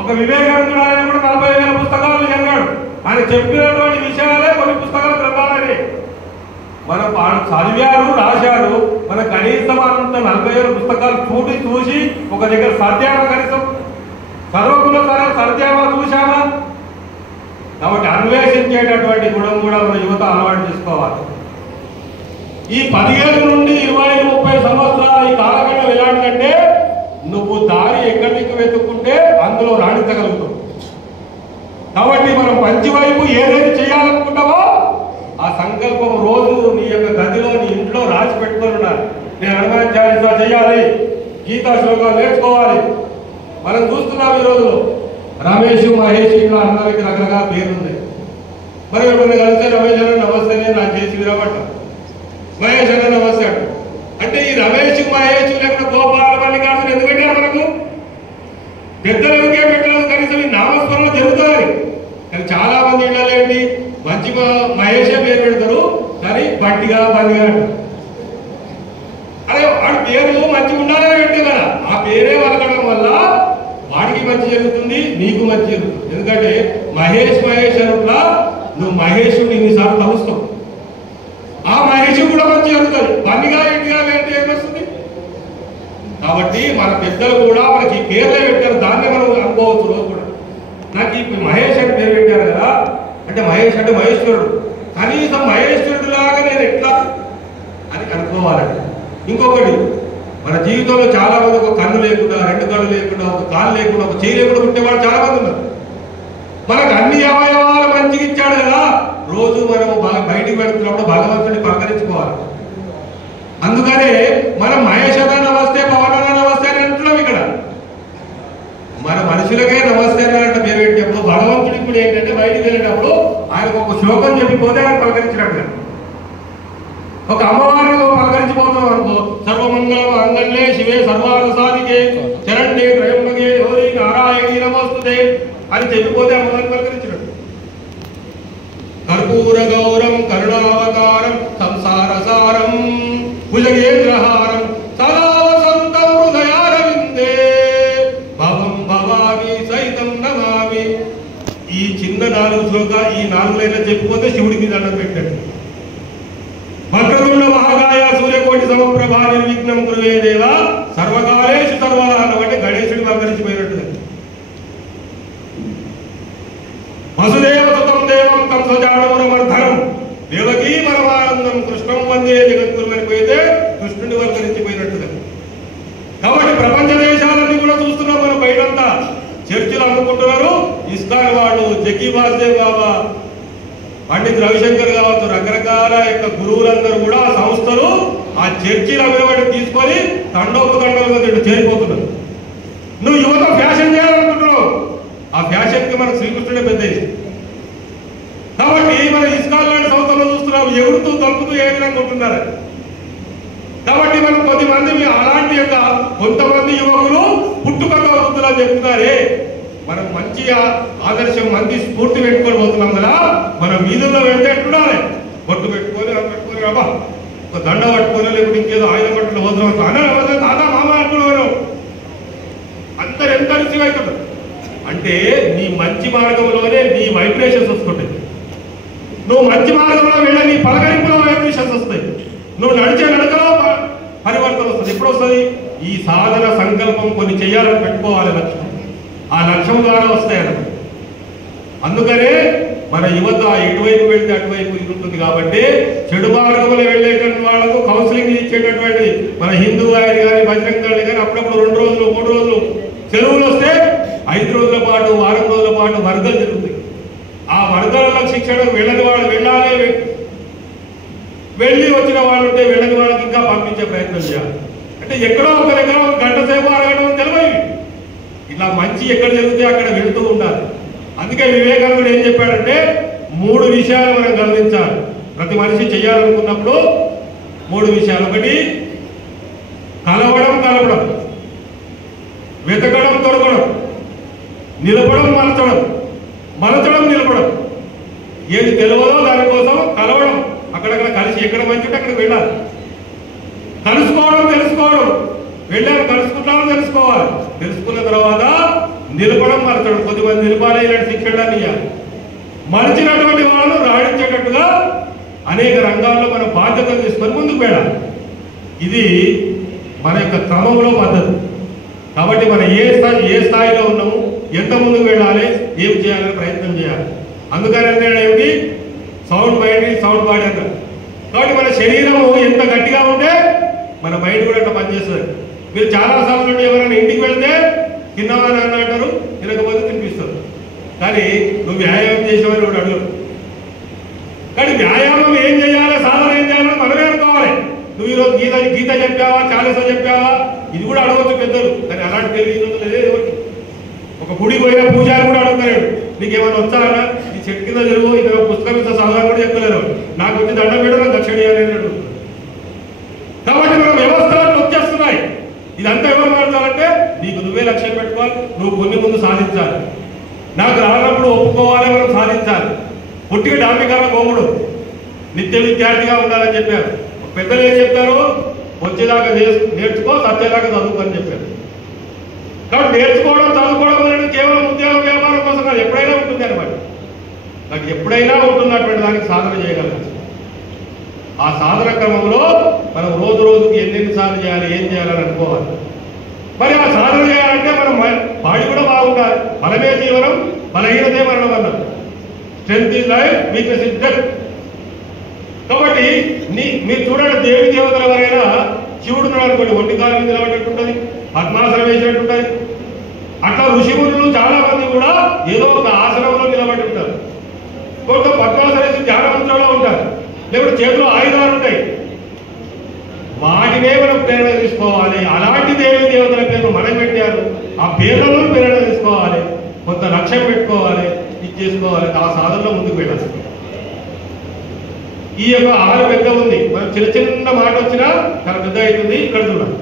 ఒక వివేకానందుడు ఆయన కూడా 40,000 పుస్తకాలు చదివాడు. ఆయన చెప్పినటువంటి విషయాలే కొన్ని పుస్తకాలు గ్రంథాలనే మనం చదివారు, రాశారు. మన కనీసం అంత 40,000 పుస్తకాలు చూసి ఒక దగ్గర సత్యామా, కనీసం చదవకుండా సత్యామా చూశామా? కాబట్టి అన్వేషించేటటువంటి గుణం కూడా మన యువత అలవాటు చేసుకోవాలి. ఈ 15 నుండి 20-30 సంవత్సరాల ఈ కాలఖండం ఎలాంటిదంటే నువ్వు దారి ఎక్కడి నుంచి వెతుక్కుంటే అందులో రాణించగలుగుతావు. కాబట్టి మనం మంచి వైపు ఏదైతే చేయాలనుకుంటావో ఆ సంకల్పం రోజు నీ యొక్క గదిలో, నీ ఇంట్లో రాసి పెట్టుకొని ఉండాలి. నేను హనుమాన్ చాలీసా చేయాలి, గీతా శ్లోకాలు నేర్చుకోవాలి. మనం చూస్తున్నాం ఈ రోజులో రమేష్, మహేష్ ఇట్లా అందరికి రకరకాల పేరుంది. మరి ఎప్పుడైనా కలిస్తే రమేష్ అన్న నమస్తే నాకు చేసి విరబట్ట, మహేష్ అన్న నమస్తే అంట. అంటే ఈ రమేష్, మహేష్ లేకుండా గోపాల మల్లికార్జున ఎందుకు పెట్టారు? మనకు పెద్దలు ఎందుకే పెట్టలేదు? కనీసం ఈ నామస్మరణ జరుగుతుంది. కానీ చాలా మంది ఇళ్ళలో ఏంటి, మంచి మహేషే పేరు పెడతారు కానీ బట్టిగా బండిగా అంటారు. అరే వాడి పేరు మంచిగా ఉండాలని పెట్టే కదా, ఆ పేరే వలకడం వల్ల వాడికి మంచి జరుగుతుంది, నీకు మంచి జరుగుతుంది. ఎందుకంటే మహేష్ అనుట్లా నువ్వు మహేషుడిని ఇన్నిసార్లు తలుస్తావు, ఆ మహేష్ కూడా మంచి జరుగుతుంది. బండిగా ఇంటిగా ఏంటి ఏమొస్తుంది? కాబట్టి మన పెద్దలు కూడా మనకి ఈ పేర్లే పెట్టారు, దాన్నే మనం అనుకోవచ్చు. రోజు కూడా నాకు ఈ మహేష్ అని పేరు పెట్టారు కదా, అంటే మహేష్ అంటే మహేశ్వరుడు. కనీసం మహేశ్వరుడు లాగా నేను ఎట్లా అని అనుకోవాలండి. ఇంకొకటి, మన జీవితంలో చాలా మంది ఒక కన్ను లేకుండా, 2 కళ్ళు లేకుండా, ఒక కాలు లేకుండా, ఒక చేయి లేకుండా పుట్టేవాడు చాలా మంది ఉన్నారు. మనకు అన్ని అవయవాలు మంచిగా ఇచ్చాడు కదా, రోజు మనం బయటికి వెళ్తున్నప్పుడు భగవంతుడిని పలకరించుకోవాలి. అందుకనే మనం మహేష్ అన్న నమస్తే, పవన్ అన్న నమస్తే అని అంటున్నాం. ఇక్కడ మన మనుషులకే నమస్తే అన్నట్టు పేరు పెట్టేప్పుడు భగవంతుడికి కూడా ఏంటంటే బయటికి వెళ్ళేటప్పుడు ఆయనకు ఒక శ్లోకం చెప్పిపోతే ఆయన పలకరించినట్టుగా. ఒక అమ్మవారిని పలకరించిపోతాం అనుకో, సర్వమంగళ అంగళ్యే శివే సర్వార్థ సాధికే చరణ్యే త్రయంబకే గౌరీ నారాయణీ నమోస్తుతే అని చెప్పిపోతే అమ్మవారిని పలకరించినట్టు. కర్పూర గౌరం కరుణావతారం సంసారసారం భుజగేంద్రహారం సదా వసంతం హృదయారవిందే భవం భవామి సైతం నమామి. ఈ చిన్న 4 శ్లోక, ఈ 4 లైన్లు చెప్పిపోతే శివుడికి దండం పెట్టాడు. వక్రతుండ మహాకాయ సూర్యకోటి సమప్రభా నిర్విఘ్నం కురువే దేవ సర్వకాలేషు సర్వదా అంటే గణేశుడి పలకరించిపోయినట్టుగా. వసుదేవ సుతం దేవం తం సజాడమురమర్ధనం దేవకీ పరమానందం కృష్ణం వందే జగద్గురు అని పోయితే కృష్ణుని పలకరించిపోయినట్టుగా. కాబట్టి ప్రపంచ దేశాలన్నీ కూడా చూస్తున్నాం మనం. బయటంతా చర్చిలు అనుకుంటున్నారు, ఇస్కాన్ వాళ్ళు, జగ్గి వాసుదేవ్ బాబా, పండిత్ రవిశంకర్ కావచ్చు, రకరకాల యొక్క గురువులందరూ కూడా ఆ సంస్థలు ఆ చర్చిల వెలువడి తీసుకొని తండోపతండాలుగా చేరిపోతున్నారు. నువ్వు యువత ఫ్యాషన్ చేయాలనుకుంటున్నావు, ఆ ఫ్యాషన్కి మనకు శ్రీకృష్ణుడే పెద్ద. కాబట్టి మన ఇస్కాన్ లాంటి సంస్థలు చూస్తున్నాం, ఎగురుతూ తలుపుతూ ఏ విధంగా ఉంటున్నారు. కాబట్టి మనం కొద్దిమంది అలాంటి యొక్క కొంతమంది యువకులు పుట్టుకతో వృద్ధులు చెప్తున్నారే, మనం మంచి ఆదర్శం, మంచి స్ఫూర్తి పెట్టుకొని పోతున్నాం కదా. మనం వీధుల్లో వెళ్తే ఎట్లుండాలి, బొట్టు పెట్టుకొని అబ్బా ఒక దండ పట్టుకొని లేకపోతే ఇంకేదో ఆయుధం పట్టుకుని పోతున్నాం అన్న తాత మామ అంటున్నాను. అందరు ఎంత రిసీవ్ అవుతుంది అంటే నీ మంచి మార్గంలోనే నీ వైబ్రేషన్స్ వస్తుంటాయి. నువ్వు మంచి మార్గంలో వెళ్ళే నీ పలకరింపులో వైబ్రేషన్స్ వస్తాయి. నువ్వు నడిచే నడకలో పరివర్తన వస్తుంది. ఎప్పుడు వస్తుంది? ఈ సాధన సంకల్పం కొన్ని చేయాలని పెట్టుకోవాలి లక్ష్యం, ఆ లక్ష్యం ద్వారా వస్తాయి. అందుకనే మన యువత ఎటువైపు వెళ్తే అటువైపు ఉంటుంది కాబట్టి చెడు మార్గంలో వెళ్ళేటువంటి వాళ్ళకు కౌన్సిలింగ్ ఇచ్చేటటువంటి మన హిందూ వారి కానీ బజరంగ దళ్ కానీ అప్పుడప్పుడు 2 రోజులు 3 రోజులు సెలవులు వస్తే 5 రోజుల పాటు వారం రోజుల పాటు వర్గాలు జరుగుతాయి. ఆ వర్గాలలో శిక్షణకు వెళ్ళని వాళ్ళు వెళ్ళాలి, వెళ్ళి వచ్చిన వాళ్ళు ఉంటే వెళ్ళని వాళ్ళకి ఇంకా పంపించే ప్రయత్నం చేయాలి. అంటే ఎక్కడో ఒక దగ్గర ఒక గంట సేపు అరగడం తెలియదు. ఇలా మంచి ఎక్కడ జరిగితే అక్కడ వెళుతూ ఉండాలి. అందుకే వివేకానందుడు ఏం చెప్పాడంటే 3 విషయాలు మనం గమనించాలి. ప్రతి మనిషి చేయాలనుకున్నప్పుడు 3 విషయాలు. ఒకటి కలవడం కలపడం, వెతకడం దొరకడం, నిలపడం మలచడం, మలచడం నిలపడం. ఏది తెలియదో దానికోసం కలవడం, అక్కడక్కడ కలిసి ఎక్కడ మంచి ఉంటే అక్కడికి వెళ్ళాలి. కలుసుకోవడం తెలుసుకోవడం, వెళ్ళాము కలుసుకుంటామో తెలుసుకోవాలి. తెలుసుకున్న తర్వాత నిలపడం మలచడం. కొద్దిమంది నిలపాలి, ఇలాంటి శిక్షణాన్ని ఇవ్వాలి. మలిచినటువంటి వాళ్ళు రాణించేటట్టుగా అనేక రంగాల్లో మనం బాధ్యతలు తీసుకొని ముందుకు వెళ్ళాలి. ఇది మన యొక్క క్రమంలో పద్ధతి. కాబట్టి మనం ఏ స్థాయిలో ఉన్నాము, ఎంత ముందుకు వెళ్ళాలి, ఏం చేయాలని ప్రయత్నం చేయాలి. అందుకని ఏమిటి సౌండ్ మైండ్ సౌండ్ బాడీ అంటారు. కాబట్టి మన శరీరము ఎంత గట్టిగా ఉంటే మన మైండ్ కూడా అట్లా పనిచేస్తుంది. మీరు చాలాసార్లు నుండి ఎవరైనా ఇంటికి వెళ్తే తిన్నామని అంటారు, తినకపోతే తినిపిస్తారు. కానీ నువ్వు వ్యాయామం చేసావని కూడా అడుగు. కానీ వ్యాయామం ఏం చేయాలి, సాధన ఏం చేయాలని మనమే అనుకోవాలి. నువ్వు ఈరోజు గీత చెప్పావా, చాలీస చెప్పావా, ఇది కూడా అడగవచ్చు పెద్దలు. కానీ అలాంటి తెలియదు లేదు ఎవరికి. ఒక గుడి పోయిన పూజారి కూడా అడుగుతాడు, నీకేమైనా వచ్చారా, ఈ చెట్టు కింద జరుగు, ఇది పుస్తకం ఇంత సాధన కూడా చెప్తలేరు. నాకు వచ్చి దండం పెట్టడం దక్షిణ అనేది. కాబట్టి మనం వ్యవస్థలను వచ్చేస్తున్నాయి. ఇదంతా ఎవరు మాట్లాడాలంటే నీకు నువ్వే లక్ష్యం పెట్టుకోవాలి. నువ్వు కొన్ని ముందు సాధించాలి. నాకు రానప్పుడు ఒప్పుకోవాలి, మనం సాధించాలి. పుట్టిగా డాంబికాల గోముడు నిత్య విద్యార్థిగా ఉండాలని చెప్పారు. పెద్దలు ఏం చెప్తారు, వచ్చేదాకా నేర్చుకో, సత్యేదాకా చదువుకొని చెప్పారు. కాబట్టి నేర్చుకోవడం చదువుకోవడం అనేది కేవలం ఉద్యోగం వ్యాపారం కోసం కాదు, ఎప్పుడైనా ఉంటుంది అనమాట. నాకు ఎప్పుడైనా ఉంటున్నటువంటి దానికి సాధన చేయగలగాలి. ఆ సాధన క్రమంలో మనం రోజు రోజుకి ఎన్నెన్ని సాధన చేయాలి, ఏం చేయాలని అనుకోవాలి. మరి ఆ సాధన చేయాలంటే మనం బాడీ కూడా బాగుండాలి. బలమే జీవనం, బలహీనతే మరణం అన్నారు. Strength is life, weakness is death. కాబట్టి మీరు చూడండి, దేవి దేవతలు ఎవరైనా శివుడు అనుకోండి, ఒంటి కాలు మీద నిలబడినట్టుంటుంది, పద్మాసనం వేసినట్టుంటుంది. అట్లా ఋషిమునులు చాలా మంది కూడా ఏదో ఒక ఆసనంలో నిలబడి ఉంటారు. కొంత పద్మాసనం వేసి ధ్యానమంత్రంలో ఉంటారు. లేకపోతే చేతిలో ఆయుధాలు ఉంటాయి. వాటినే మనం ప్రేరణ తీసుకోవాలి. అలాంటి దేవి దేవతల పేర్లు మనం పెట్టారు, ఆ పేర్లలో ప్రేరణ తీసుకోవాలి. కొంత లక్ష్యం పెట్టుకోవాలి, ఇది చేసుకోవాలి. ఆ సాధనలో ముందుకు వెళ్ళాలి. ఈ యొక్క ఆహారం పెద్ద ఉంది, మనం చిన్న మాట వచ్చినా చాలా పెద్ద అవుతుంది. ఇక్కడ చూడాలి.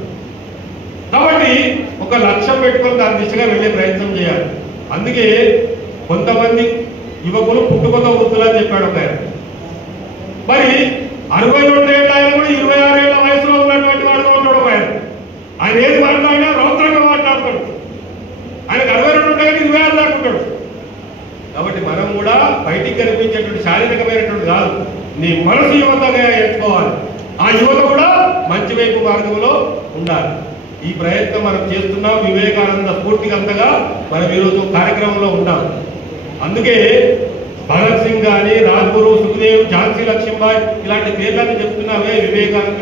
కాబట్టి ఒక లక్ష్యం పెట్టుకొని దాని దిశగా వెళ్ళే ప్రయత్నం చేయాలి. అందుకే కొంతమంది యువకులు పుట్టుకతో వృత్తులు అని చెప్పాడు ఒక ఆయన. మరి 62 ఏళ్ళ ఆయన కూడా 26 ఏళ్ల వయసులో ఉన్నటువంటి వాడుగా ఉంటాడు ఒక ఆయన. ఆయన ఏది మాట్లాడినా రౌద్రంగా మాట్లాడతాడు. ఆయనకు 62 ఉంటే కానీ 26 దాకా ఉంటాడు. కాబట్టి మనం కూడా బయటికి కనిపించేటువంటి శారీరకమైనటువంటి కాదు, నీ మనసు యువతగా ఎంచుకోవాలి. ఆ యువత కూడా మంచి వైపు మార్గంలో ఉండాలి. ఈ ప్రయత్నం మనం చేస్తున్నాం. వివేకానంద స్ఫూర్తిగంతగా మనం ఈరోజు కార్యక్రమంలో ఉన్నాం. అందుకే భగత్ సింగ్ కానీ, రాజ్గురు, సుఖదేవ్, ఝాన్సీ లక్ష్మీబాయి ఇలాంటి పేర్లను చెప్తున్నామే వివేకానంద.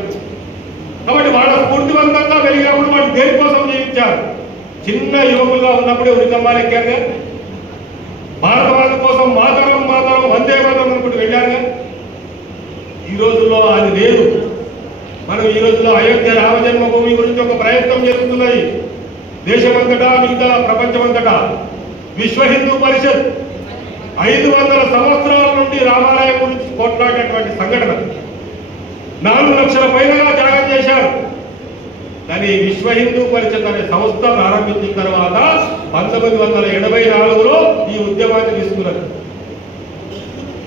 కాబట్టి వాళ్ళ స్ఫూర్తివంతంగా వెలిగినప్పుడు వాళ్ళు దేనికోసం జీవించారు. చిన్న యువకులుగా ఉన్నప్పుడే ఉరికమ్మాలు ఎక్కారుగా. భారతమాత కోసం మాతరం మాతరం వందే మాతరం అనుకుంటూ వెళ్ళారుగా. ఈ రోజుల్లో అది లేదు. మనం ఈ రోజుల్లో అయోధ్య రామజన్మభూమి గురించి ఒక ప్రయత్నం జరుగుతున్నది దేశమంతటా, మిగతా ప్రపంచమంతటా. విశ్వ హిందూ పరిషత్ 500 సంవత్సరాల నుండి రామాలయం గురించి కొట్లాడేటువంటి సంఘటన 4 లక్షల పైగా త్యాగం చేశారు. కానీ విశ్వ హిందూ పరిషత్ అనే సంస్థ ప్రారంభించిన తర్వాత 1984లో ఈ ఉద్యమాన్ని తీసుకున్నారు.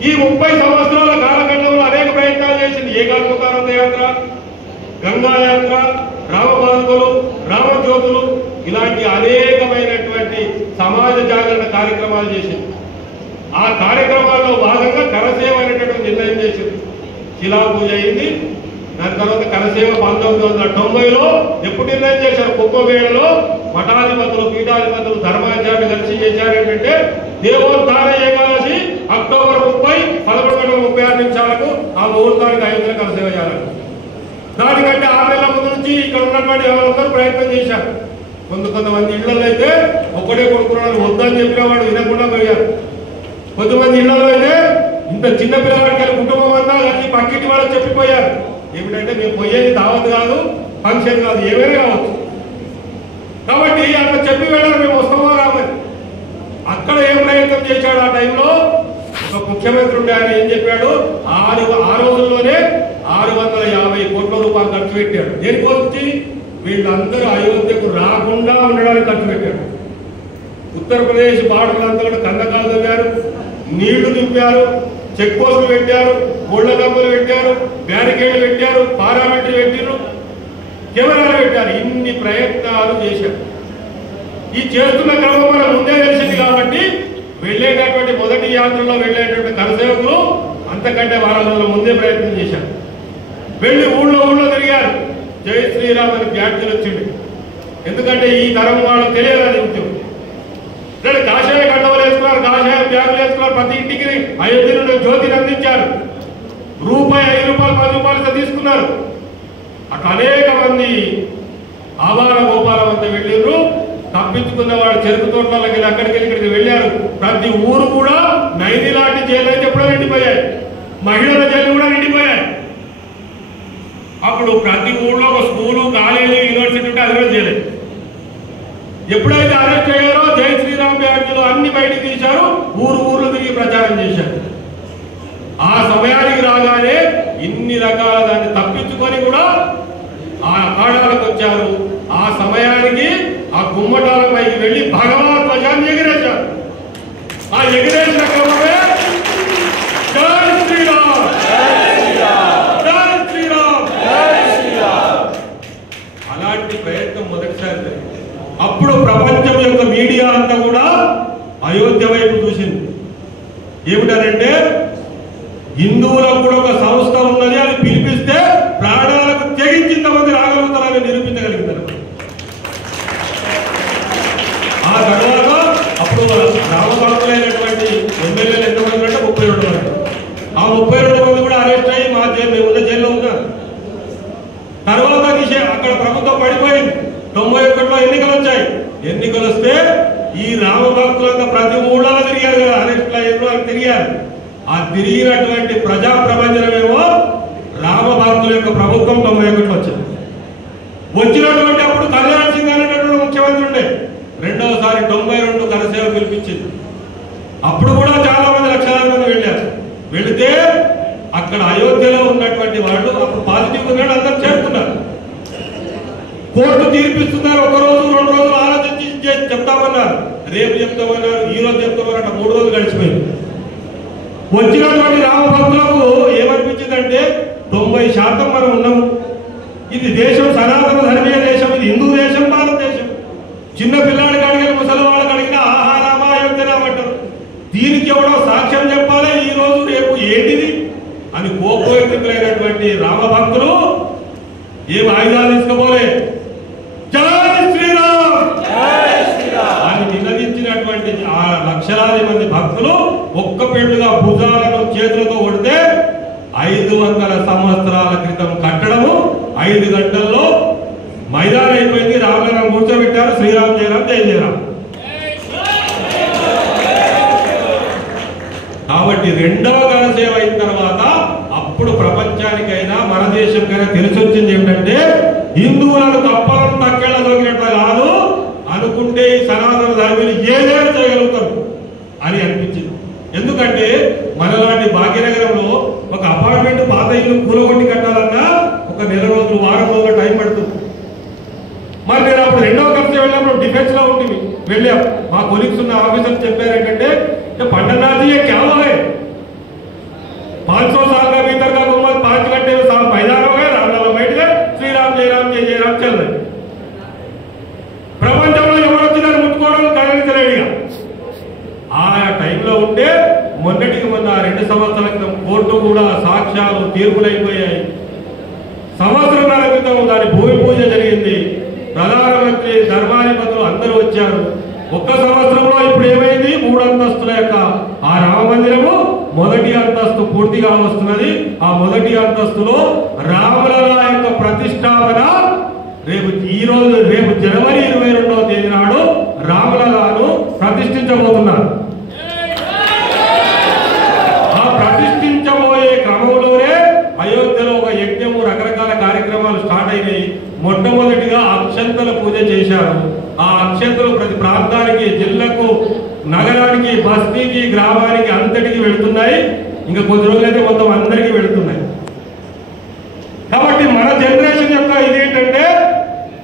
ఈ 30 సంవత్సరాల కాలఖండంలో అనేక ప్రయత్నాలు చేసింది. ఏకాత్మకానంద యాత్ర, గంగా యాత్ర, రామబాధకులు, రామజ్యోతులు ఇలాంటి అనేకమైనటువంటి సమాజ జాగరణ కార్యక్రమాలు చేసింది. ఆ కార్యక్రమాల్లో భాగంగా కరసేవ అనేటటువంటి నిర్ణయం చేసింది. శిలా పూజ అయింది. దాని తర్వాత కరసేవ 1990లో ఎప్పుడు నిర్ణయం చేశారు, కుంభమేళలో మఠాధిపతులు, పీఠాధిపతులు, ధర్మాచార్యులు కలిసి చేశారు ఏంటంటే దేవోత్థాన ఏకాదశి అక్టోబర్ 30 11:36 ఆ ముహూర్తానికి అయోధ్యలో కలిసి వేయాలని. దానికంటే 6 నెలల ముందు నుంచి ఇక్కడ ఉన్నటువంటి ఎవరందరూ ప్రయత్నం చేశారు. కొంతమంది ఇళ్లలో అయితే ఒకటే కొడుకున్నాడు వద్దని చెప్పిన వాడు వినకుండా పోయారు. కొంతమంది ఇళ్లలో అయితే ఇంత చిన్న పిల్లవాడికి కుటుంబం అంతా కలిసి పక్కింటి వాళ్ళకి చెప్పిపోయారు. ఏమిటంటే మేము పోయేది దావత్ కాదు, ఫంక్షన్ కాదు, ఏమైనా కావచ్చు. కాబట్టి అట్లా చెప్పి వెళ్ళాలి, మేము వస్తామో రామని. అక్కడ ఏం ప్రయత్నం చేశాడు ఆ టైంలో ఒక ముఖ్యమంత్రి ఉండే ఆయన ఏం చెప్పాడు, ఆ రోజుల్లోనే 650 కోట్ల రూపాయలు ఖర్చు పెట్టాడు. దేనికోసం? వీళ్ళందరూ అయోధ్యకు రాకుండా ఉండడానికి ఖర్చు పెట్టాడు. ఉత్తరప్రదేశ్ బార్డర్లంతా కూడా కందకాలు తవ్వారు, నీళ్లు నింపారు, చెక్ పోస్టులు పెట్టారు, గోళ్ల కప్పులు పెట్టారు, బ్యారికేడ్లు పెట్టారు, పారామిలిటరీ పెట్టారు, కెమెరాలు పెట్టారు. ఇన్ని ప్రయత్నాలు చేశారు. ఈ చేస్తున్న క్రమం మనం ముందే తెలిసింది కాబట్టి వెళ్ళేటటువంటి మొదటి యాత్రలో వెళ్ళేటువంటి కరసేవకులు అంతకంటే వారం రోజుల ముందే ప్రయత్నం చేశారు. వెళ్ళి ఊళ్ళో తిరిగారు. జై శ్రీరామ్ అని బ్యాడ్జీలు వచ్చింది. ఎందుకంటే ఈ తరం వాళ్ళకి తెలియదు అది ముఖ్యం. అంటే కాషాయ కండవలు వేసుకున్నారు, కాషాయ బ్యాగులు వేసుకున్నారు. ప్రతి ఇంటికి అయోధ్య నుండి జ్యోతిని అందించారు. రూపాయి, 5 రూపాయలు, 10 రూపాయలు తీసుకున్నారు. అట్లా అనేక మంది ఆవాల గోపాల వద్ద వెళ్ళిండ్రు. తప్పించుకున్న వాడు చెరుకు తోటలకి అక్కడికి ఇక్కడికి వెళ్ళారు. ప్రతి ఊరు కూడా నైని లాంటి జైలు అయితే ఎప్పుడో నిండిపోయాయి, మహిళల జైలు కూడా నిండిపోయాయి. అప్పుడు ప్రతి ఊళ్ళో ఒక స్కూలు, కాలేజీ, యూనివర్సిటీ ఉంటే అది కూడా చేయలేదు. ఎప్పుడైతే అరెస్ట్ అయ్యారో జై శ్రీరామ్ బ్యాడ్జీలు అన్ని బయటికి తీశారు, ఊర్లు తిరిగి ప్రచారం చేశారు. ఆ సమయానికి రాగానే ఇన్ని రకాల దాన్ని తప్పించుకొని కూడా ఆ అఖాడాలకు వచ్చారు. ఆ సమయానికి ఆ గుమ్మటాల పైకి వెళ్ళి భగవత్ ధ్వజాన్ని ఎగిరేశారు. ఆ ఎగిరేసిన క్రమమే జై శ్రీరామ్, జై శ్రీరామ్. అలాంటి ప్రయత్నం మొదటిసారి. అప్పుడు ప్రపంచం యొక్క మీడియా అంతా కూడా అయోధ్య వైపు చూసింది. ఏమిటంటే హిందువులకు కూడా ఒక సంస్థ ఉన్నది, అది పిలిపిస్తే ప్రాణాలకు తెగించి ఇంతమంది రాగలుగుతారని నిరూపించగలిగింది. ఆ తర్వాత అప్పుడు రామభక్తులైనటువంటి ఎమ్మెల్యేలు ఎంతమంది అంటే 32 మంది. ఆ 32 మంది కూడా అరెస్ట్ అయ్యి మేము ఉన్న జైల్లో ఉన్నారు. తర్వాత అక్కడ ప్రభుత్వం పడిపోయింది. 91లో ఎన్నికలు వచ్చాయి. ఎన్నికలు వస్తే ఈ రామభక్తులంతా ప్రతి ఊళ్ళో తిరిగారు కదా, అరెస్టులు అయ్యారు, అని తిరిగారు. ఆ తిరిగినటువంటి ప్రజా ప్రపంచమేమో రామభక్తుల యొక్క ప్రభుత్వం 91లో వచ్చింది. వచ్చినటువంటి అప్పుడు కళ్యాణ్ సింగ్ అనేటటువంటి ముఖ్యమంత్రి ఉండే. రెండవసారి 92 కరసేవ పిలిపించింది. అప్పుడు కూడా చాలా మంది, లక్షలాది మంది వెళ్ళారు. వెళితే అక్కడ అయోధ్యలో ఉన్నటువంటి వాళ్ళు అప్పుడు పాజిటివ్ ఉన్నాడు, అందరూ చేరుకున్నారు. కోర్టు తీర్పిస్తున్నారు. 1 రోజు 2 రోజులు ఆలోచించి చెప్తామన్నారు, రేపు చెప్తామన్నారు, ఈ రోజు చెప్తామన్నారు. 3 రోజులు గడిచిపోయింది. వచ్చినటువంటి రామభక్తులకు ఏమనిపించిందంటే 90% మనం ఉన్నాము. ఇది దేశం సనాతన ధర్మీయ దేశం, ఇది హిందూ దేశం, భారతదేశం. చిన్న పిల్లాడికి అడిగిన, ముసలి వాళ్ళకి అడిగిన ఆహారామా అయోధ్యనామంటారు. దీనికి ఎవడో సాక్ష్యం చెప్పాలి, ఈ రోజు రేపు ఏంటిది అని కోపోద్రికులైనటువంటి రామభక్తులు ఏం ఆయుధాలు తీసుకోపోలే, జై శ్రీరామ్ అని నినదించినటువంటి ఆ లక్షలాది మంది భక్తులు ఒక్క పెళ్లుగా భుజాలను చేతులతో కొడితే 500 సంవత్సరాల క్రితం కట్టడము 5 గంటల్లో మైదానం అయిపోయింది. రామనాథం కూర్చోబెట్టారు. శ్రీరామ్ జయరామ్, జై జయరామ్. కాబట్టి రెండవ గణసేవ అయిన తర్వాత అప్పుడు ప్రపంచానికైనా మన దేశంకైనా తెలిసి వచ్చింది ఏమిటంటే హిందువులను తప్పలను తక్కేళ్ళ దొరికినట్లు కాదు, అనుకుంటే ఈ సనాతన ధర్మీయులు ఏదైనా చేయగలుగుతారు అని అనిపించింది. ఎందుకంటే మనలాంటి భాగ్యనగరంలో ఒక అపార్ట్మెంట్ పాత ఇల్లు కూలగొట్టి కట్టాలన్నా ఒక నెల రోజులు, వారం రోజులు టైం పడుతుంది. మరి నేను అప్పుడు రెండవ ఖర్చు వెళ్ళినప్పుడు డిఫెన్స్ లో ఉంటుంది వెళ్ళాం. మా కొలీగ్స్ ఉన్న ఆఫీసర్స్ చెప్పారు ఏంటంటే పండనాథీ क्या है 500 साल का भीतर का मोहम्मद 5 घंटे में साल मैदान हो गए, रामलला बैठ गए, శ్రీరామ్ జయరామ్ జయ జయరామ్ చల్ रहे. ప్రపంచంలో ఎవరొచ్చినా ముట్టుకోవడం కలిగించలేడిగా ఆ టైంలో ఉంటే మొన్నటికి మొన్న 2 సంవత్సరాల క్రితం కోర్టు కూడా సాక్ష్యాలు తీర్పులైపోయాయి. సంవత్సరాల క్రితం దాని భూమి పూజ జరిగింది. ప్రధానమంత్రి, ధర్మాధిపతులు అందరూ వచ్చారు. 1 సంవత్సరంలో ఇప్పుడు ఏమైంది, 3 అంతస్తుల యొక్క ఆ రామ మందిరము పూర్తిగా వస్తున్నది. ఆ మొదటి అంతస్తులో రాములలా యొక్క ప్రతిష్టాపన రేపు జనవరి 22వ తేదీ నాడు రాములలాను ప్రతిష్ఠించబోతున్నారు. ఆ ప్రతిష్ఠించబోయే క్రమంలోనే అయోధ్యలో ఒక యజ్ఞము, రకరకాల కార్యక్రమాలు స్టార్ట్ అయినాయి. మొట్టమొదటిగా అక్షంతల పూజ చేశారు. ఆ అక్షంతలు ప్రతి ప్రాంతానికి, జిల్లాకు, నగరానికి, బస్తీకి, గ్రామానికి అంతటికి వెళుతున్నాయి. ఇంకా కొద్ది రోజులైతే మొత్తం అందరికీ వెళుతున్నాయి. కాబట్టి మన జనరేషన్ యొక్క ఇదేంటంటే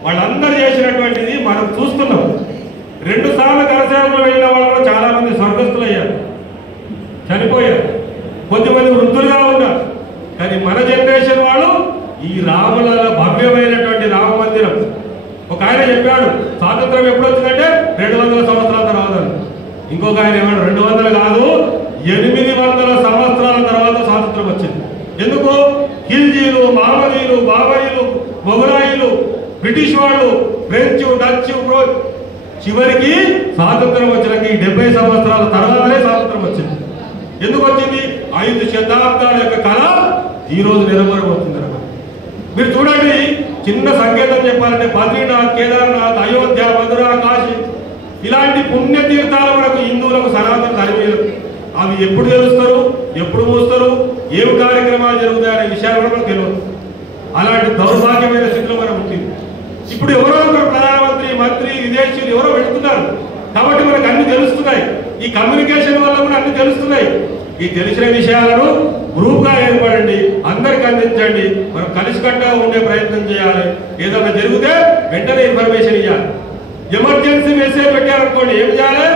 వాళ్ళందరూ చేసినటువంటిది మనం చూస్తున్నాం. 2 సార్లు కరసేవలు వెళ్ళిన వాళ్ళు చాలా మంది స్వర్గస్థులు అయ్యారు, చనిపోయారు, కొద్దిమంది వృద్ధులుగా ఉన్నారు. కానీ మన జనరేషన్ వాళ్ళు ఈ రాముల భవ్యమైనటువంటి రామ మందిరం, ఒక ఆయన చెప్పాడు స్వాతంత్రం ఎప్పుడు వచ్చిందంటే 200 సంవత్సరాల తర్వాత. ఇంకొక ఆయన ఏమన్నాడు 200 కాదు 800 సంవత్సరాల తర్వాత స్వాతంత్రం వచ్చింది. ఎందుకు? ఖిల్జీలు, మహమ్మదీలు, బాబరీలు, మొఘలాయిలు, బ్రిటిష్ వాళ్ళు, ఫ్రెంచ్, డచ్, చివరికి స్వాతంత్రం వచ్చినాక 70 సంవత్సరాల తర్వాతనే స్వాతంత్రం వచ్చింది. ఎందుకు వచ్చింది? 5 శతాబ్దాల యొక్క కళ ఈ రోజు నెరవేరబోతుంది. మీరు చూడండి, చిన్న సంకేతం చెప్పాలంటే బద్రీనాథ్, కేదార్నాథ్, అయోధ్య, మధుర, కాశీ ఇలాంటి పుణ్యతీర్థాల వరకు హిందువులకు సనాతన ధర్మీయులు అవి ఎప్పుడు తెలుస్తారు, ఎప్పుడు మూస్తారు, ఏం కార్యక్రమాలు జరుగుతాయనే విషయాలు కూడా మనకు తెలియదు. అలాంటి దౌర్భాగ్యమైన స్థితిలో మనం ఉంటుంది. ఇప్పుడు ఎవరో ఒకరు ప్రధానమంత్రి, మంత్రి, విదేశీయులు ఎవరో వెళుతున్నారు కాబట్టి మనకు అన్ని తెలుస్తున్నాయి. ఈ కమ్యూనికేషన్ వల్ల కూడా అన్ని తెలుస్తున్నాయి. ఈ తెలిసిన విషయాలను గ్రూప్గా ఏర్పడండి, అందరికి అందించండి. మనం కలిసికట్టుగా ఉండే ప్రయత్నం చేయాలి. ఏదైనా జరిగితే వెంటనే ఇన్ఫర్మేషన్ ఇవ్వాలి. ఎమర్జెన్సీ మెసేజ్ పెట్టారనుకోండి, ఏం చేయాలి?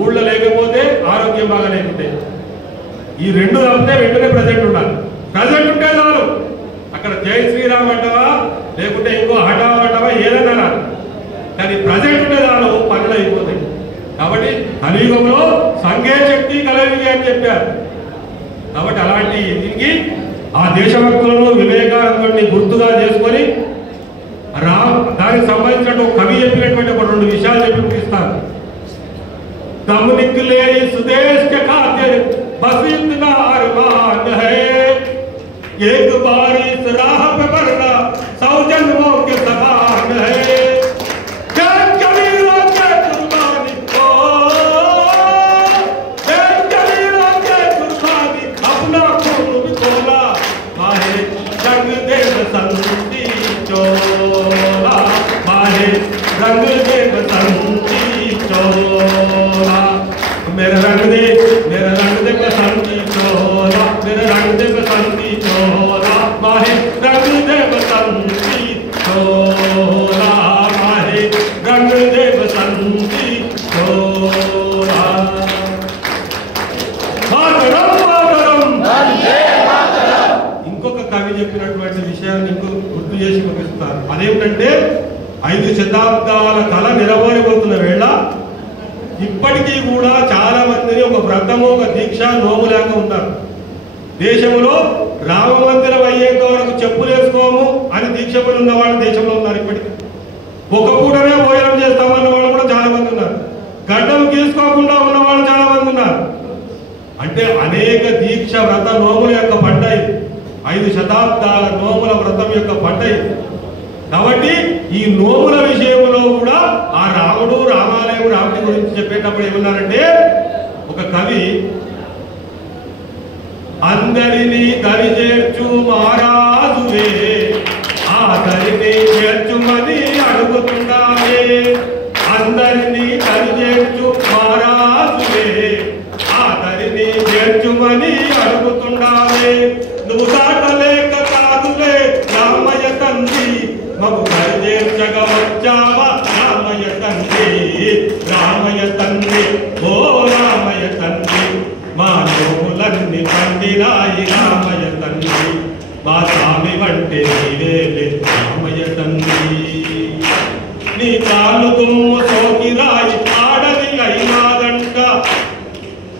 ఊళ్ళో లేకపోతే ఆరోగ్యం బాగా లేకుంటే ఈ 2 తప్పితే వెంటనే ప్రజెంట్ ఉండాలి. ప్రజెంట్ ఉంటే చాలు. అక్కడ జై శ్రీరామ్ అంటావా, లేకుంటే ఇంకో హఠావ్ అంటావా, ఏదన్నా కానీ ప్రజెంట్ ఉంటే చాలు, పనులు అయిపోతాయి. కాబట్టి కలియుగంలో సంఘే శక్తి కలయుగి అని చెప్పారు. కాబట్టి అలాంటి దీనికి ఆ దేశభక్తులను, వివేకానందుని గుర్తుగా చేసుకొని దానికి సంబంధించిన కవి చెప్పినటువంటి ఒక 2 విషయాలు చెప్పి ముగిస్తాను. दम निकले इस देश के खातिर बस इतना अरमान है, एक बार इस राह पे बढ़ना 100 जन्मों के समान है। अपना खून भी खोला, माहे रंग दे बसंती चोला, माहे रंग दे बसंती चोला, मेरा रंग दे बसंती चोला, मेरा रंग दे बसंती चोला, माहे रंग दे बसंती चोला, माहे रंग दे बसंती चोला। मातरम मातरम ఇంకొక కవి చెప్పినటువంటి విషయాన్ని గుర్తు చేసి ముగిస్తారు. అదేమిటంటే 5 శతాబ్దాల కళ నెరవేరబోతున్న వేళ ఇప్పటికీ కూడా చాలా మందిని ఒక వ్రతము, ఒక దీక్ష, నోము లేక ఉన్నారు. దేశంలో రామ మందిరం అయ్యేంత వరకు చెప్పులు వేసుకోము అని దీక్షలు ఉన్న వాళ్ళు దేశంలో ఉన్నారు. ఇప్పటికీ ఒక పూటనే భోజనం చేస్తామన్న వాళ్ళు కూడా చాలా మంది ఉన్నారు. గడ్డం గీసుకోకుండా ఉన్న వాళ్ళు చాలా మంది ఉన్నారు. అంటే అనేక దీక్ష, వ్రత, నోముల యొక్క పంట ఇది. 5 శతాబ్దాల నోముల వ్రతం యొక్క పంట ఇది. కాబట్టి ఈ నోముల విషయంలో కూడా ఆ రాముడు, రామాలయం, రాముడి గురించి చెప్పేటప్పుడు ఏమన్నారంటే ఒక కవి, అందరినీ దరి చేర్చు మహారాజువే, ఆ దరిని చేర్చుమని అడుగుతున్నావే, అందరినీ దరి చేర్చు మహారాజువే, ఆ దరిని చేర్చుమని అడుగుతున్నావే, నువ్వు దాటలేక కాదులే రామయ్య తండ్రి, మగు దరి చేర్చగా వచ్చావా రామయ్య తండ్రి, రామయ్య తండ్రి, ఓ రామయ్య తండ్రి, మా నోములన్నీ పండినాయి రామయ్య తండ్రి, మా స్వామి వంటి నీవేలే రామయ్య తండ్రి, నీ కాళ్ళు దుమ్ము సోకిరాయి ఆడది అయినాదంట,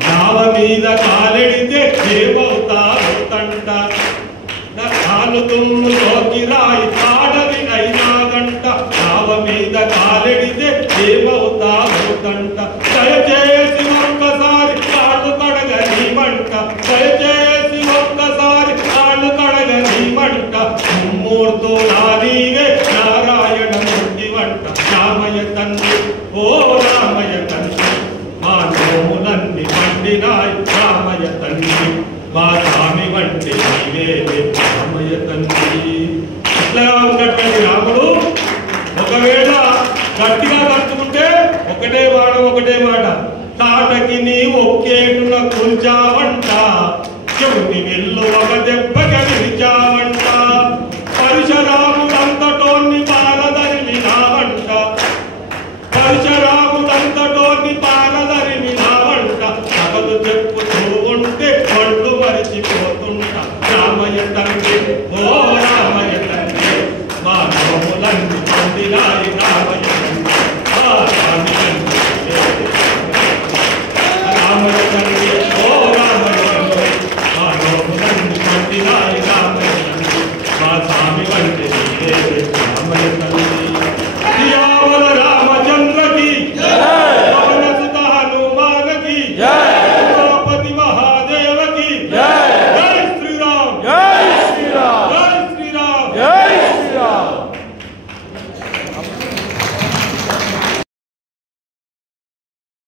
నావ మీద కాలెడితే ఏమవుతావు తంట, నా కాళ్ళు దుమ్ము సోకిరాయి ఆడది అయినాదంట, నావ మీద కాలెడితే ఏమవుతావు తంట, దయచేసి ఒక్కసారి కాళ్ళు కడగని మంట, దయచేసి ఒక్క రాముని వెళ్ళు ఒక దెబ్బకి విరిచావంట పరశురాముడంతటోన్ని పారదరిమినావంట పరశురాముడంతటోన్ని పారదరిమినావంట సగలు చెప్పుతూ ఉంటే ఒళ్ళు మరిచిపోతుంటా రామయ్య తండ్రి ఓ రామయ్య తండ్రి మా నోములన్నీ పొందినాయి రామయ్య తండ్రి ఆ స్వామి రామయ్య తండ్రి ఓ రామయ్య తండ్రి మా నోములన్నీ పొందినాయి రామయ్య తండ్రి మా స్వామి వంటి